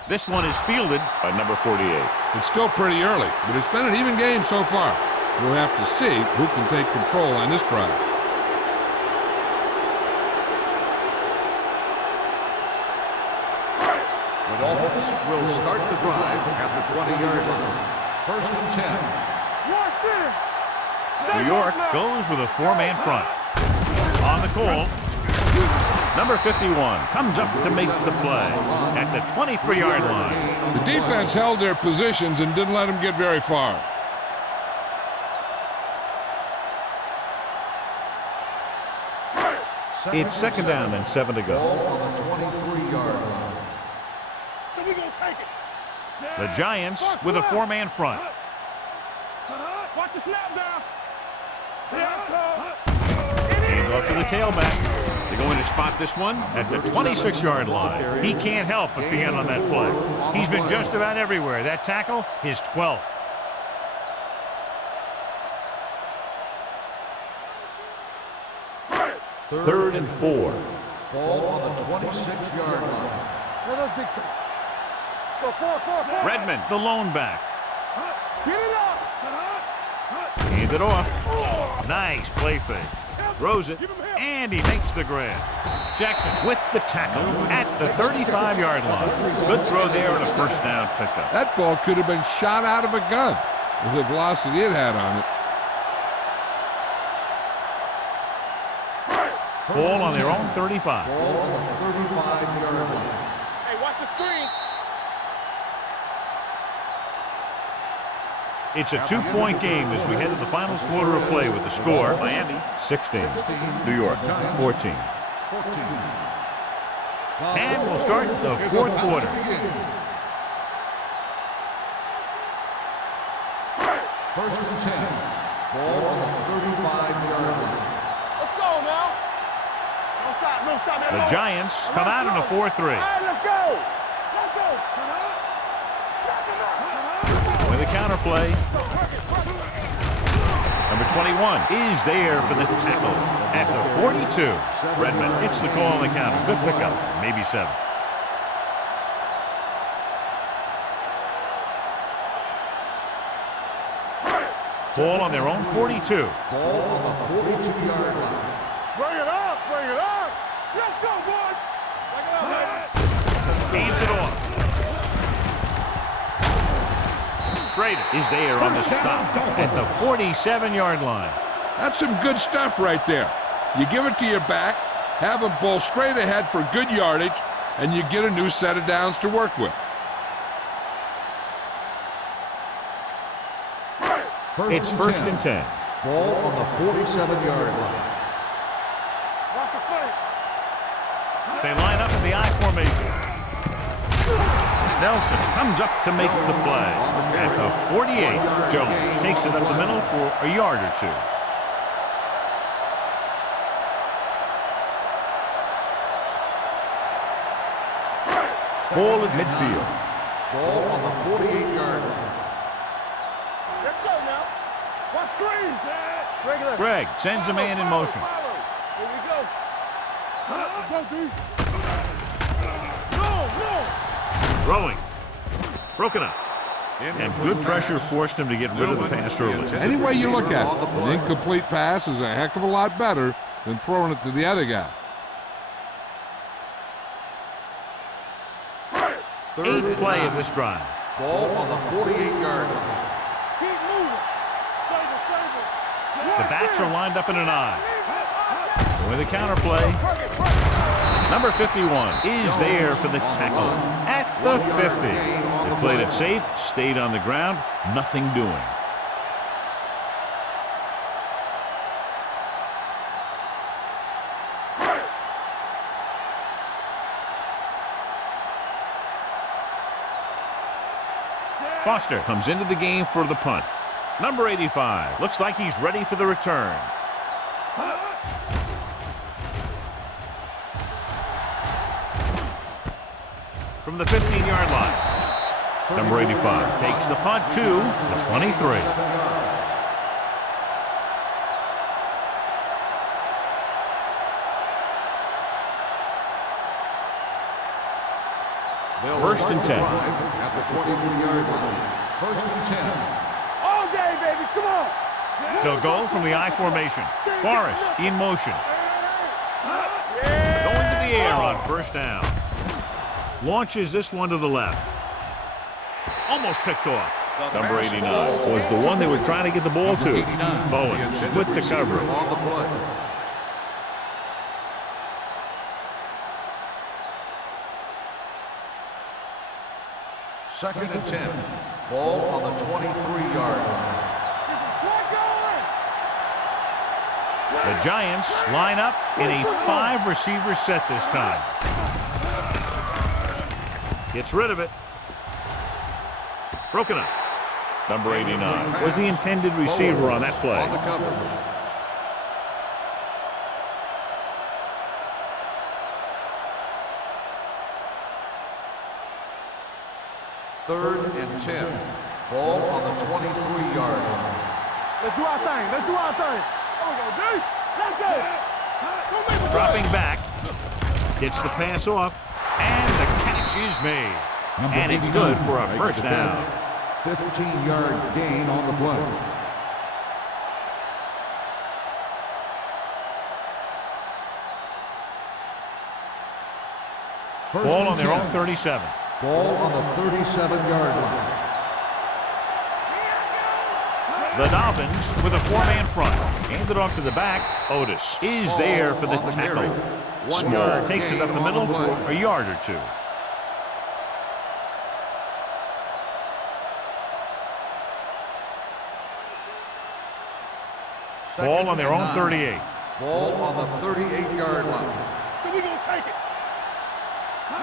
This one is fielded by number 48. It's still pretty early, but it's been an even game so far. We'll have to see who can take control on this drive. The Dolphins will start the drive at the 20-yard line. 1st and 10. Watch this. Stay New York up now. goes with a 4-man front. On the call, number 51 comes up to make the play at the 23-yard line. The defense held their positions and didn't let them get very far. It's 2nd down and 7 to go. Ball on the 23-yard line. So we gonna take it. Set. The Giants with a 4-man front. Watch the snap down. Hands off to the tailback. They're going to spot this one at the 26-yard line. He can't help but be in on that play. He's been just about everywhere. That tackle, his 12th. Third and 4. Ball on the 26-yard line. Let us dictate. Go, four. Redmond, the lone back. Get it up. Hand it off. Nice play fake. Throws it, and he makes the grab. Jackson with the tackle at the 35-yard line. Good throw there and a first down pickup. That ball could have been shot out of a gun with the velocity it had on it. Ball on their own 35. Ball on the 35-yard line. Hey, watch the screen. It's a 2-point game as we head to the final quarter of play with the score. Miami 16, New York 14. And we'll start the fourth quarter. First and 10. Ball on the 35-yard line. Let's go now. Don't stop. The Giants come out in a 4-3. All right, let's go. With a counter play. Number 21 is there for the tackle at the 42. Redmond hits the call on the counter. Good pickup, maybe 7. Ball on their own 42. Ball on the 42-yard line. Bring it up. Let's go, boys. Bring it up, baby. Gains it off. Schrader is there on the stop at the 47-yard line. That's some good stuff right there. You give it to your back, have him bowl straight ahead for good yardage, and you get a new set of downs to work with. It's first and 10. Ball on the 47-yard line. Watch the play. They line up in the I formation. Nelson comes up to make the play. At the 48, Jones takes it up the middle for a yard or 2. Ball at midfield. Ball on the 48-yard line. Let's go now. Watch screens. Regular. Greg sends a man in motion. Here we go. Go, D. No. Throwing. Broken up. And good pressure forced him to get rid of the pass early. Any way you look at it, an incomplete pass is a heck of a lot better than throwing it to the other guy. 8th play of this drive. Ball on the 48-yard line. Keep moving. Save it. The backs are lined up in an I. With a counter play. Number 51 is there for the tackle at the 50. They played it safe, stayed on the ground, nothing doing. Foster comes into the game for the punt. Number 85 looks like he's ready for the return. From the 15-yard line. Number 85 takes the punt to the 23. First and 10. At the 23-yard line. First and 10. All day, baby. Come on. They'll go from the I formation. Forrest in motion. Going to the air on first down. Launches this one to the left. Almost picked off. Number 89 was the one they were trying to get the ball to. Bowen with the coverage. On the play. Second and 10. Ball on the 23-yard line. The Giants line up in a 5-receiver set this time. Gets rid of it. Broken up. Number 89 was the intended receiver on that play. On the coverage. 3rd and 10. Ball on the 23-yard line. Let's do our thing. Let's do our thing. There we go, D. Let's go. Don't make a Dropping play. back. Gets the pass off. And the catch is made. And it's good for a first down. 15-yard gain on the play. Ball on their own 37. Ball on the 37-yard line. The Dolphins with a 4-man front. Handed off to the back. Otis is there for the tackle. Small takes it up the middle for a yard or two. Ball on their own 38. Ball on the 38-yard line. So we gonna take it.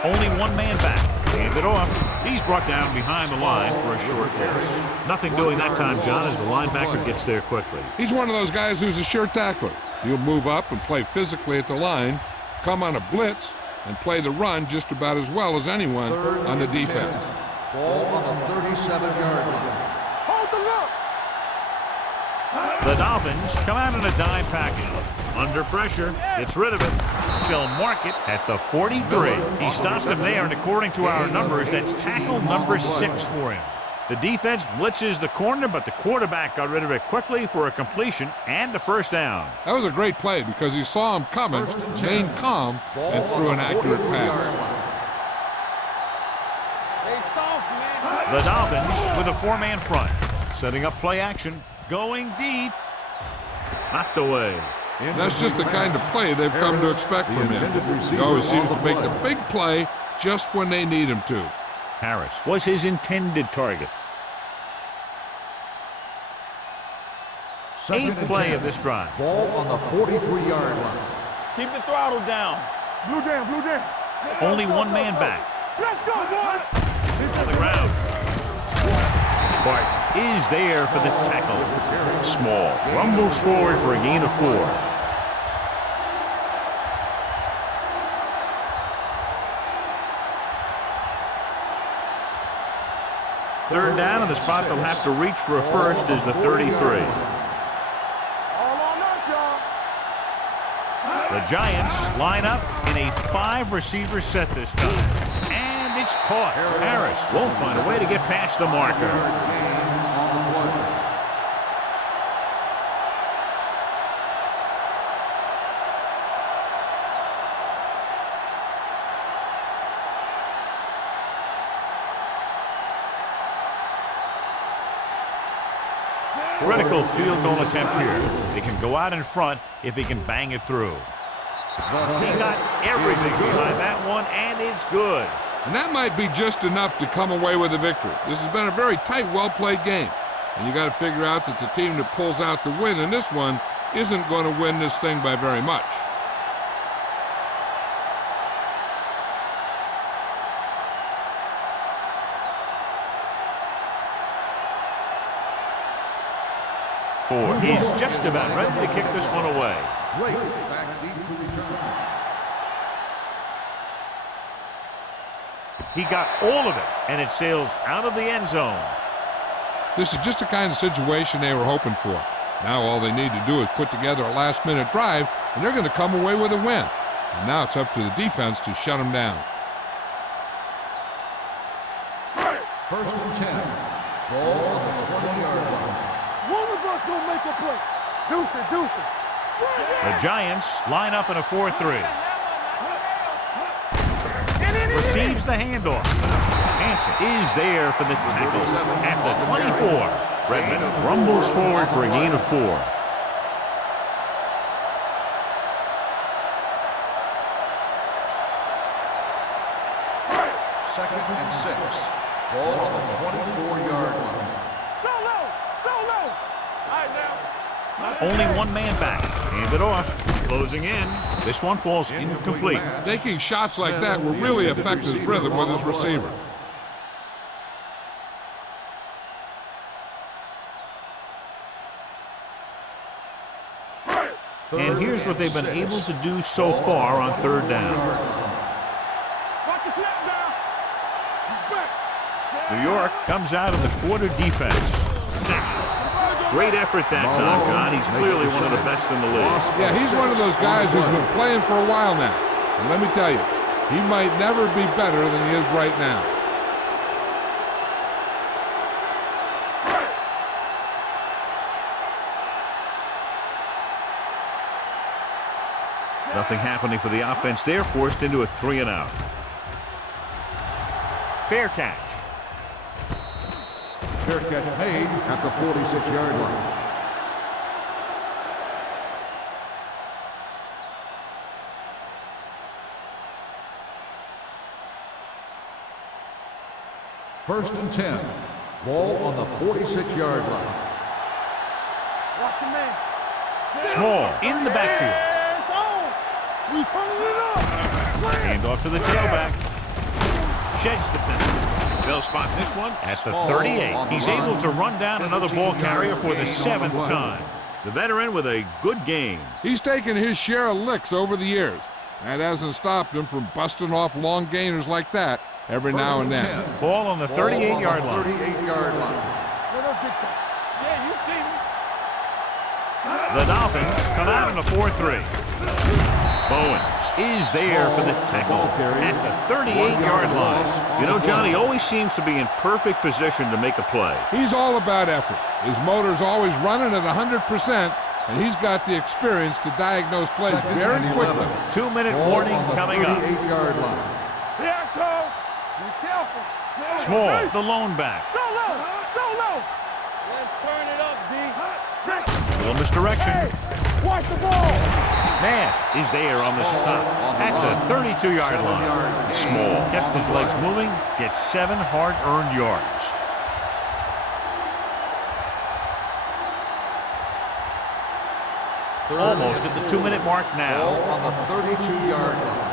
Only one man back. Handed off. He's brought down behind the line for a short pass. Nothing doing that time, John, as the linebacker gets there quickly. He's one of those guys who's a sure tackler. He'll move up and play physically at the line, come on a blitz, and play the run just about as well as anyone on the defense. Ball on the 37-yard line. Hold the look. The Dolphins come out in a dime package. Under pressure, gets rid of it. They'll mark it at the 43. He stopped him there, and according to our numbers, that's tackle number 6 for him. The defense blitzes the corner, but the quarterback got rid of it quickly for a completion and a first down. That was a great play because he saw him coming, remained calm, and threw an accurate pass. They soft, man. The Dolphins with a 4-man front. Setting up play action. Going deep. Knocked away. That's just the kind of play they've come to expect from him. He always seems to make the big play just when they need him to. Harris was his intended target. 8th play of this drive. Ball on the 43-yard line. Keep the throttle down. Blue down, blue down. Only one man back. Let's go, boys. On the ground. Bart is there for the tackle. Small rumbles forward for a gain of 4. Third down, and the spot they'll have to reach for a first is the 33. All on us, y'all. The Giants line up in a 5-receiver set this time. And it's caught. Harris won't find a way to get past the marker. Critical field goal attempt here. They can go out in front if he can bang it through. He got everything behind that one, and it's good. And that might be just enough to come away with a victory. This has been a very tight, well-played game. And you got to figure out that the team that pulls out the win in this one isn't going to win this thing by very much. He's just about ready to kick this one away. Drake back deep to return. He got all of it, and it sails out of the end zone. This is just the kind of situation they were hoping for. Now all they need to do is put together a last-minute drive, and they're going to come away with a win. And now it's up to the defense to shut them down. 1st and 10. Ball on the 20-yard line. One of us gonna make a play. Deuce it, deuce it. The Giants line up in a 4-3. Receives the handoff. Hansen is there for the tackle at the 24. Redmond rumbles forward for a gain of 4. Second and 6. Ball on the 24-yard line. Solo, solo. All right, now. Only one man back. Hand it off. Closing in. This one falls incomplete. Taking shots like that will really affect his rhythm with his receiver. And here's what they've been able to do so far on 3rd down. Watch the snap down. He's back. New York comes out of the quarter defense. Sack. Great effort that time, John. He's clearly one of the best in the league. Yeah, he's one of those guys who's been playing for a while now. And let me tell you, he might never be better than he is right now. Nothing happening for the offense there, forced into a 3-and-out. Fair catch. Fair catch made at the 46-yard line. First and 10. Ball on the 46-yard line. Watch your man. Small in the backfield. We turning it up. Hand off to the tailback. Sheds the penalty. They'll spot this one at the 38. He's able to run down another ball carrier for the 7th time. The veteran with a good game. He's taken his share of licks over the years. That hasn't stopped him from busting off long gainers like that every now and then. Ball on the 38-yard line. 38-yard line. Yeah, you see me. The Dolphins come out in a 4-3. Bowens is there for the tackle at the 38-yard line. You know, John, he always seems to be in perfect position to make a play. He's all about effort. His motor's always running at 100%, and he's got the experience to diagnose plays very quickly. 2-minute warning coming up. 38-yard line. Here I come. Be careful. Small, the lone back. So low. So low. Let's turn it up, D. A little misdirection. Watch the ball. Nash is there on the stop at the 32-yard line. Small kept his legs moving, gets 7 hard-earned yards. Almost at the 2-minute mark now. On the 32-yard line.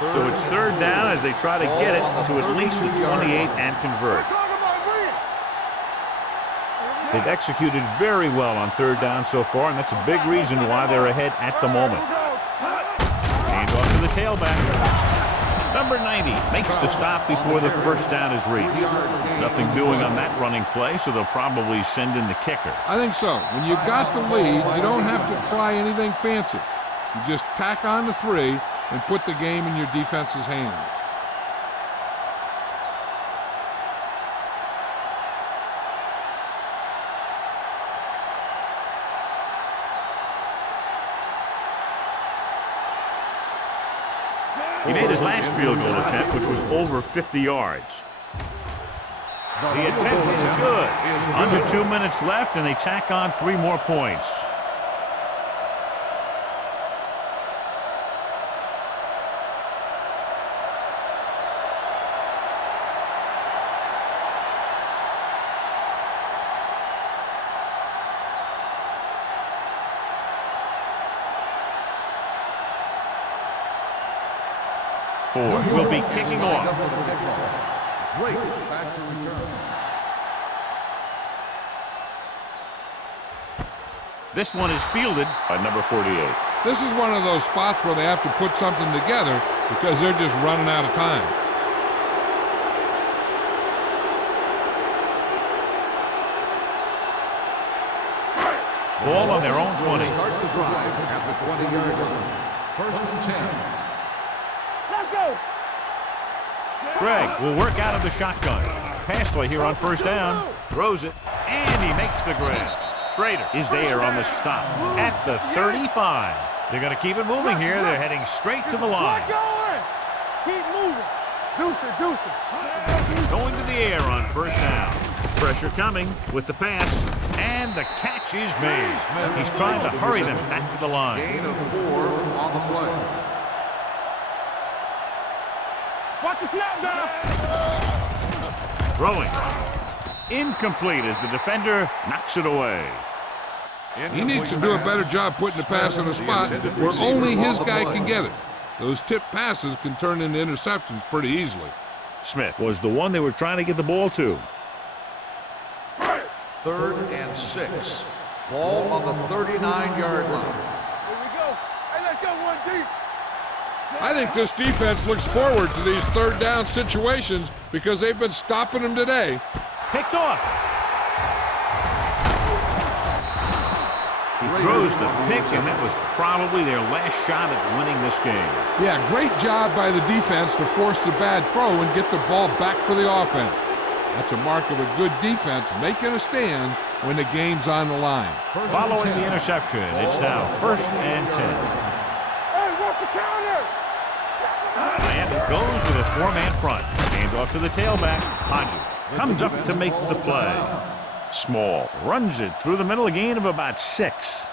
So it's 3rd down as they try to get it to at least the 28 and convert. They've executed very well on 3rd down so far, and that's a big reason why they're ahead at the moment. Hand off to the tailback. Number 90 makes the stop before the 1st down is reached. Nothing doing on that running play, so they'll probably send in the kicker. I think so. When you've got the lead, you don't have to try anything fancy. You just tack on the 3 and put the game in your defense's hands. He made his last field goal attempt, which was over 50 yards. The attempt is good. Under 2 minutes left, and they tack on 3 more points. Will be kicking off. Drake back to return. This one is fielded by number 48. This is one of those spots where they have to put something together because they're just running out of time. Ball on their own 20. Start the drive at the 20-yard line. 1st and 10. Let's go. Greg will work out of the shotgun. Pass play here on 1st down. Throws it, and he makes the grab. Schrader is there on the stop at the 35. They're going to keep it moving here. They're heading straight to the line. Keep moving. Deuce it. Going to the air on 1st down. Pressure coming with the pass, and the catch is made. He's trying to hurry them back to the line. Gain of 4 on the play. Watch the snap down. Throwing. Incomplete as the defender knocks it away. He needs to do a better job putting the pass in a spot where only his guy can get it. Those tip passes can turn into interceptions pretty easily. Smith was the one they were trying to get the ball to. 3rd and 6. Ball on the 39-yard line. Here we go. Hey, let's go one deep. I think this defense looks forward to these third down situations because they've been stopping them today. Picked off. He throws the pick, and that was probably their last shot at winning this game. Yeah, great job by the defense to force the bad throw and get the ball back for the offense. That's a mark of a good defense making a stand when the game's on the line. Following the interception, it's now 1st and 10. Hey, what's the counter? Miami goes with a 4-man front. Hands off to the tailback. Hodges comes up to make the play. Small runs it through the middle, a gain of about 6.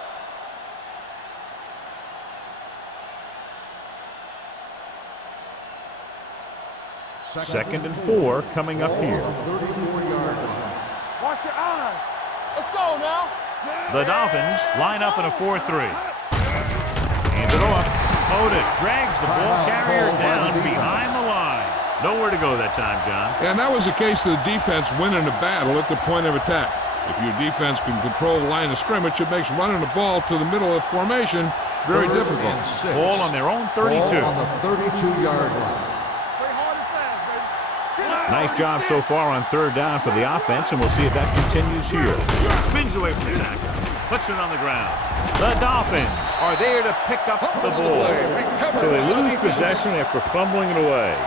Second and 4 coming up here. Watch your eyes. Let's go now. The Dolphins line up in a 4-3. Hands it off. Otis drags the ball carrier down behind the line. Nowhere to go that time, John. And that was the case of the defense winning the battle at the point of attack. If your defense can control the line of scrimmage, it makes running the ball to the middle of formation very difficult. Ball on their own 32. Ball on the 32-yard line. Play hard and fast, baby. Nice job so far on 3rd down for the offense, and we'll see if that continues here. Spins away from the tackle. Puts it on the ground. The Dolphins are there to pick up the ball. So they lose possession after fumbling it away.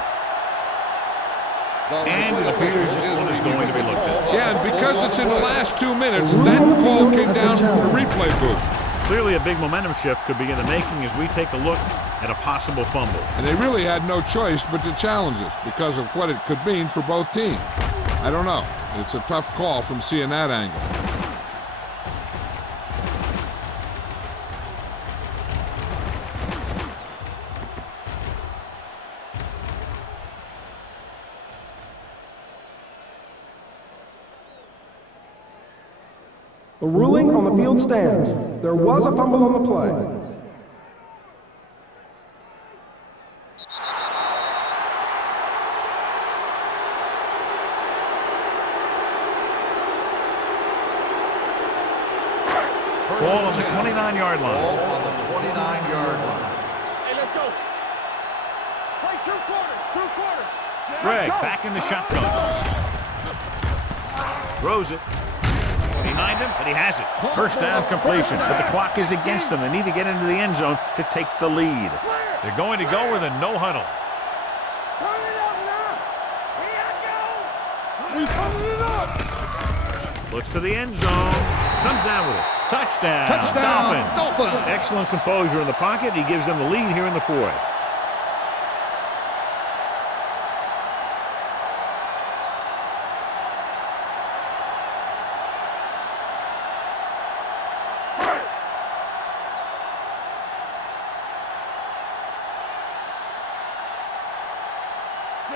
And it appears this one is going to be looked at. Yeah, and because it's in the last 2 minutes, that call came down from the replay booth. Clearly a big momentum shift could be in the making as we take a look at a possible fumble. And they really had no choice but to challenge this because of what it could mean for both teams. I don't know. It's a tough call from seeing that angle. The ruling on the field stands. There was a fumble on the play. Ball on the 29-yard line. Ball on the 29-yard line. Hey, let's go. Play 2 quarters. 2 quarters. Greg back in the shotgun. Throws it. Behind him, but he has it. 1st down completion, but the clock is against them. They need to get into the end zone to take the lead. They're going to go with a no huddle. Turn it up now. Here I go. We turning it up. Looks to the end zone. Comes down with it. Touchdown. Touchdown, Dolphins. Excellent composure in the pocket. He gives them the lead here in the 4th.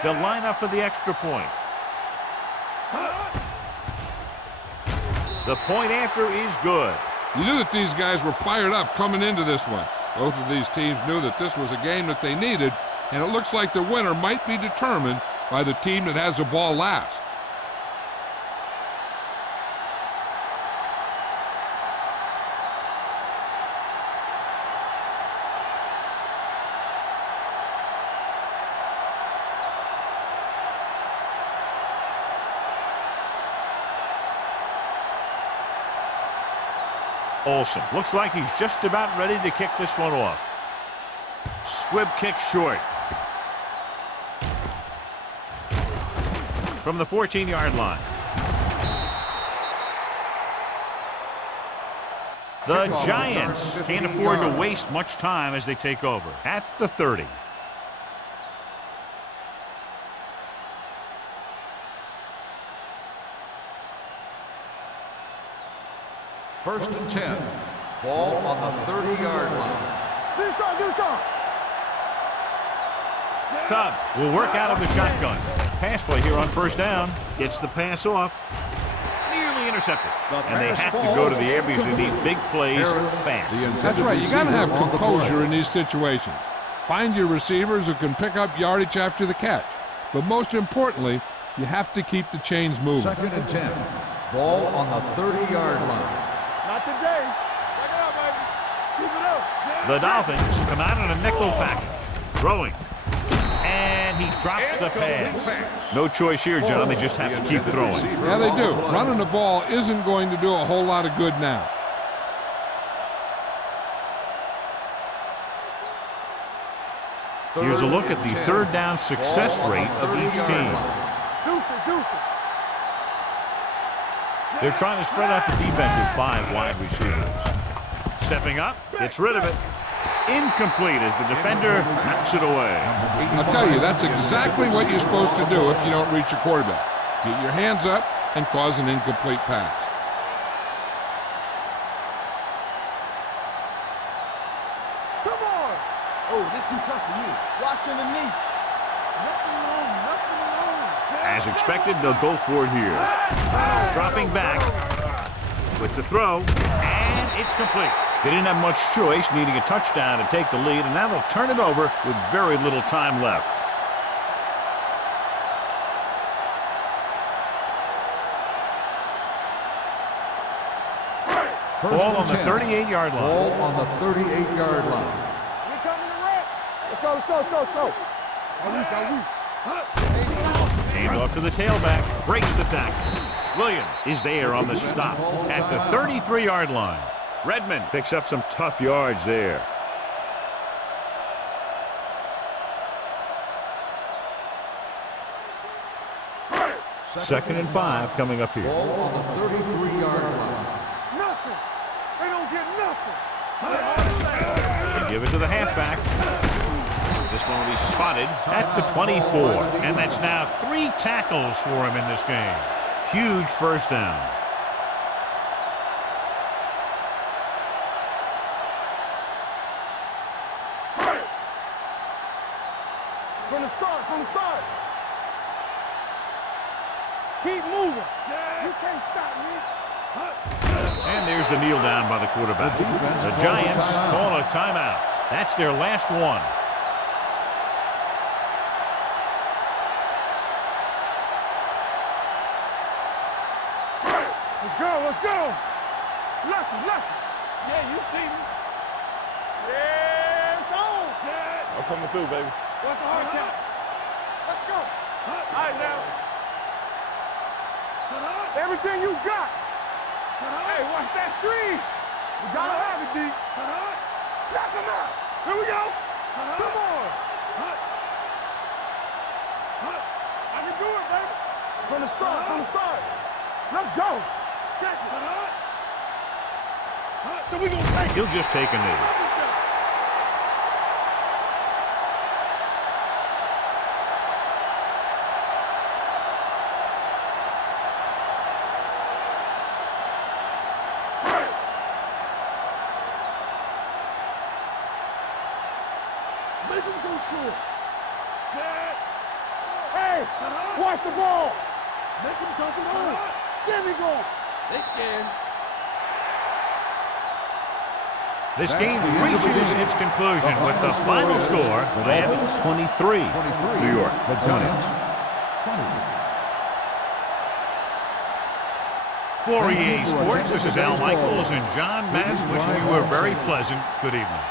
They'll line up for the extra point. The point after is good. You knew that these guys were fired up coming into this one. Both of these teams knew that this was a game that they needed, and it looks like the winner might be determined by the team that has the ball last. Olsen looks like he's just about ready to kick this one off. Squib kick short. From the 14-yard line. The Giants can't afford to waste much time as they take over at the 30. First and 10. Ball on the 30-yard line. Do something. Tubbs will work out of the shotgun. Pass play here on 1st down. Gets the pass off. Nearly intercepted. And they have to go to the air because they need big plays fast. That's right. You got to have composure in these situations. Find your receivers who can pick up yardage after the catch. But most importantly, you have to keep the chains moving. Second and 10. Ball on the 30-yard line. Not today. The Dolphins come out in a nickel package. Throwing. And he drops the pass. No choice here, John. They just have to keep throwing. Yeah, they do. Running the ball isn't going to do a whole lot of good now. Here's a look at the third down success rate of each team. They're trying to spread out the defense with 5 wide receivers. Stepping up, gets rid of it. Incomplete as the defender knocks it away. I'll tell you, that's exactly what you're supposed to do if you don't reach a quarterback. Get your hands up and cause an incomplete pass. Come on! Oh, this too tough for you. Watch underneath. Nothing long. As expected, they'll go for it here. Dropping back with the throw, and it's complete. They didn't have much choice, needing a touchdown to take the lead, and now they'll turn it over with very little time left. Ball on the 38-yard line. Ball on the 38-yard line. We coming to wreck. Let's go. Hand off to the tailback, breaks the tackle. Williams is there on the stop at the 33-yard line. Redmond picks up some tough yards there. Second and 5 coming up here. Ball on the 33-yard line. Nothing. They don't get nothing. They give it to the halfback. This one will be spotted at the 24. And that's now 3 tackles for him in this game. Huge first down. From the start. Keep moving. You can't stop me. And there's the kneel down by the quarterback. The Giants call a timeout. That's their last one. Let's go. Lucky. Yeah, you see me. Yeah, it's on. I'm coming through, baby. What's the hard count? Let's go. All right, now. Everything you got. Hey, watch that screen. We gotta have it, D. Knock him out. Here we go. Come on. I can do it, baby. From the start. Let's go. Check it. So we gonna take it. He'll just take a knee. Make him go short. Set. Hey, watch the ball. Make him dump it on. There we go. They scared. This game reaches its conclusion with the final score, Miami 23, New York The Giants 20. For EA Sports, this is Al Michaels and John Madden wishing you a very pleasant good evening.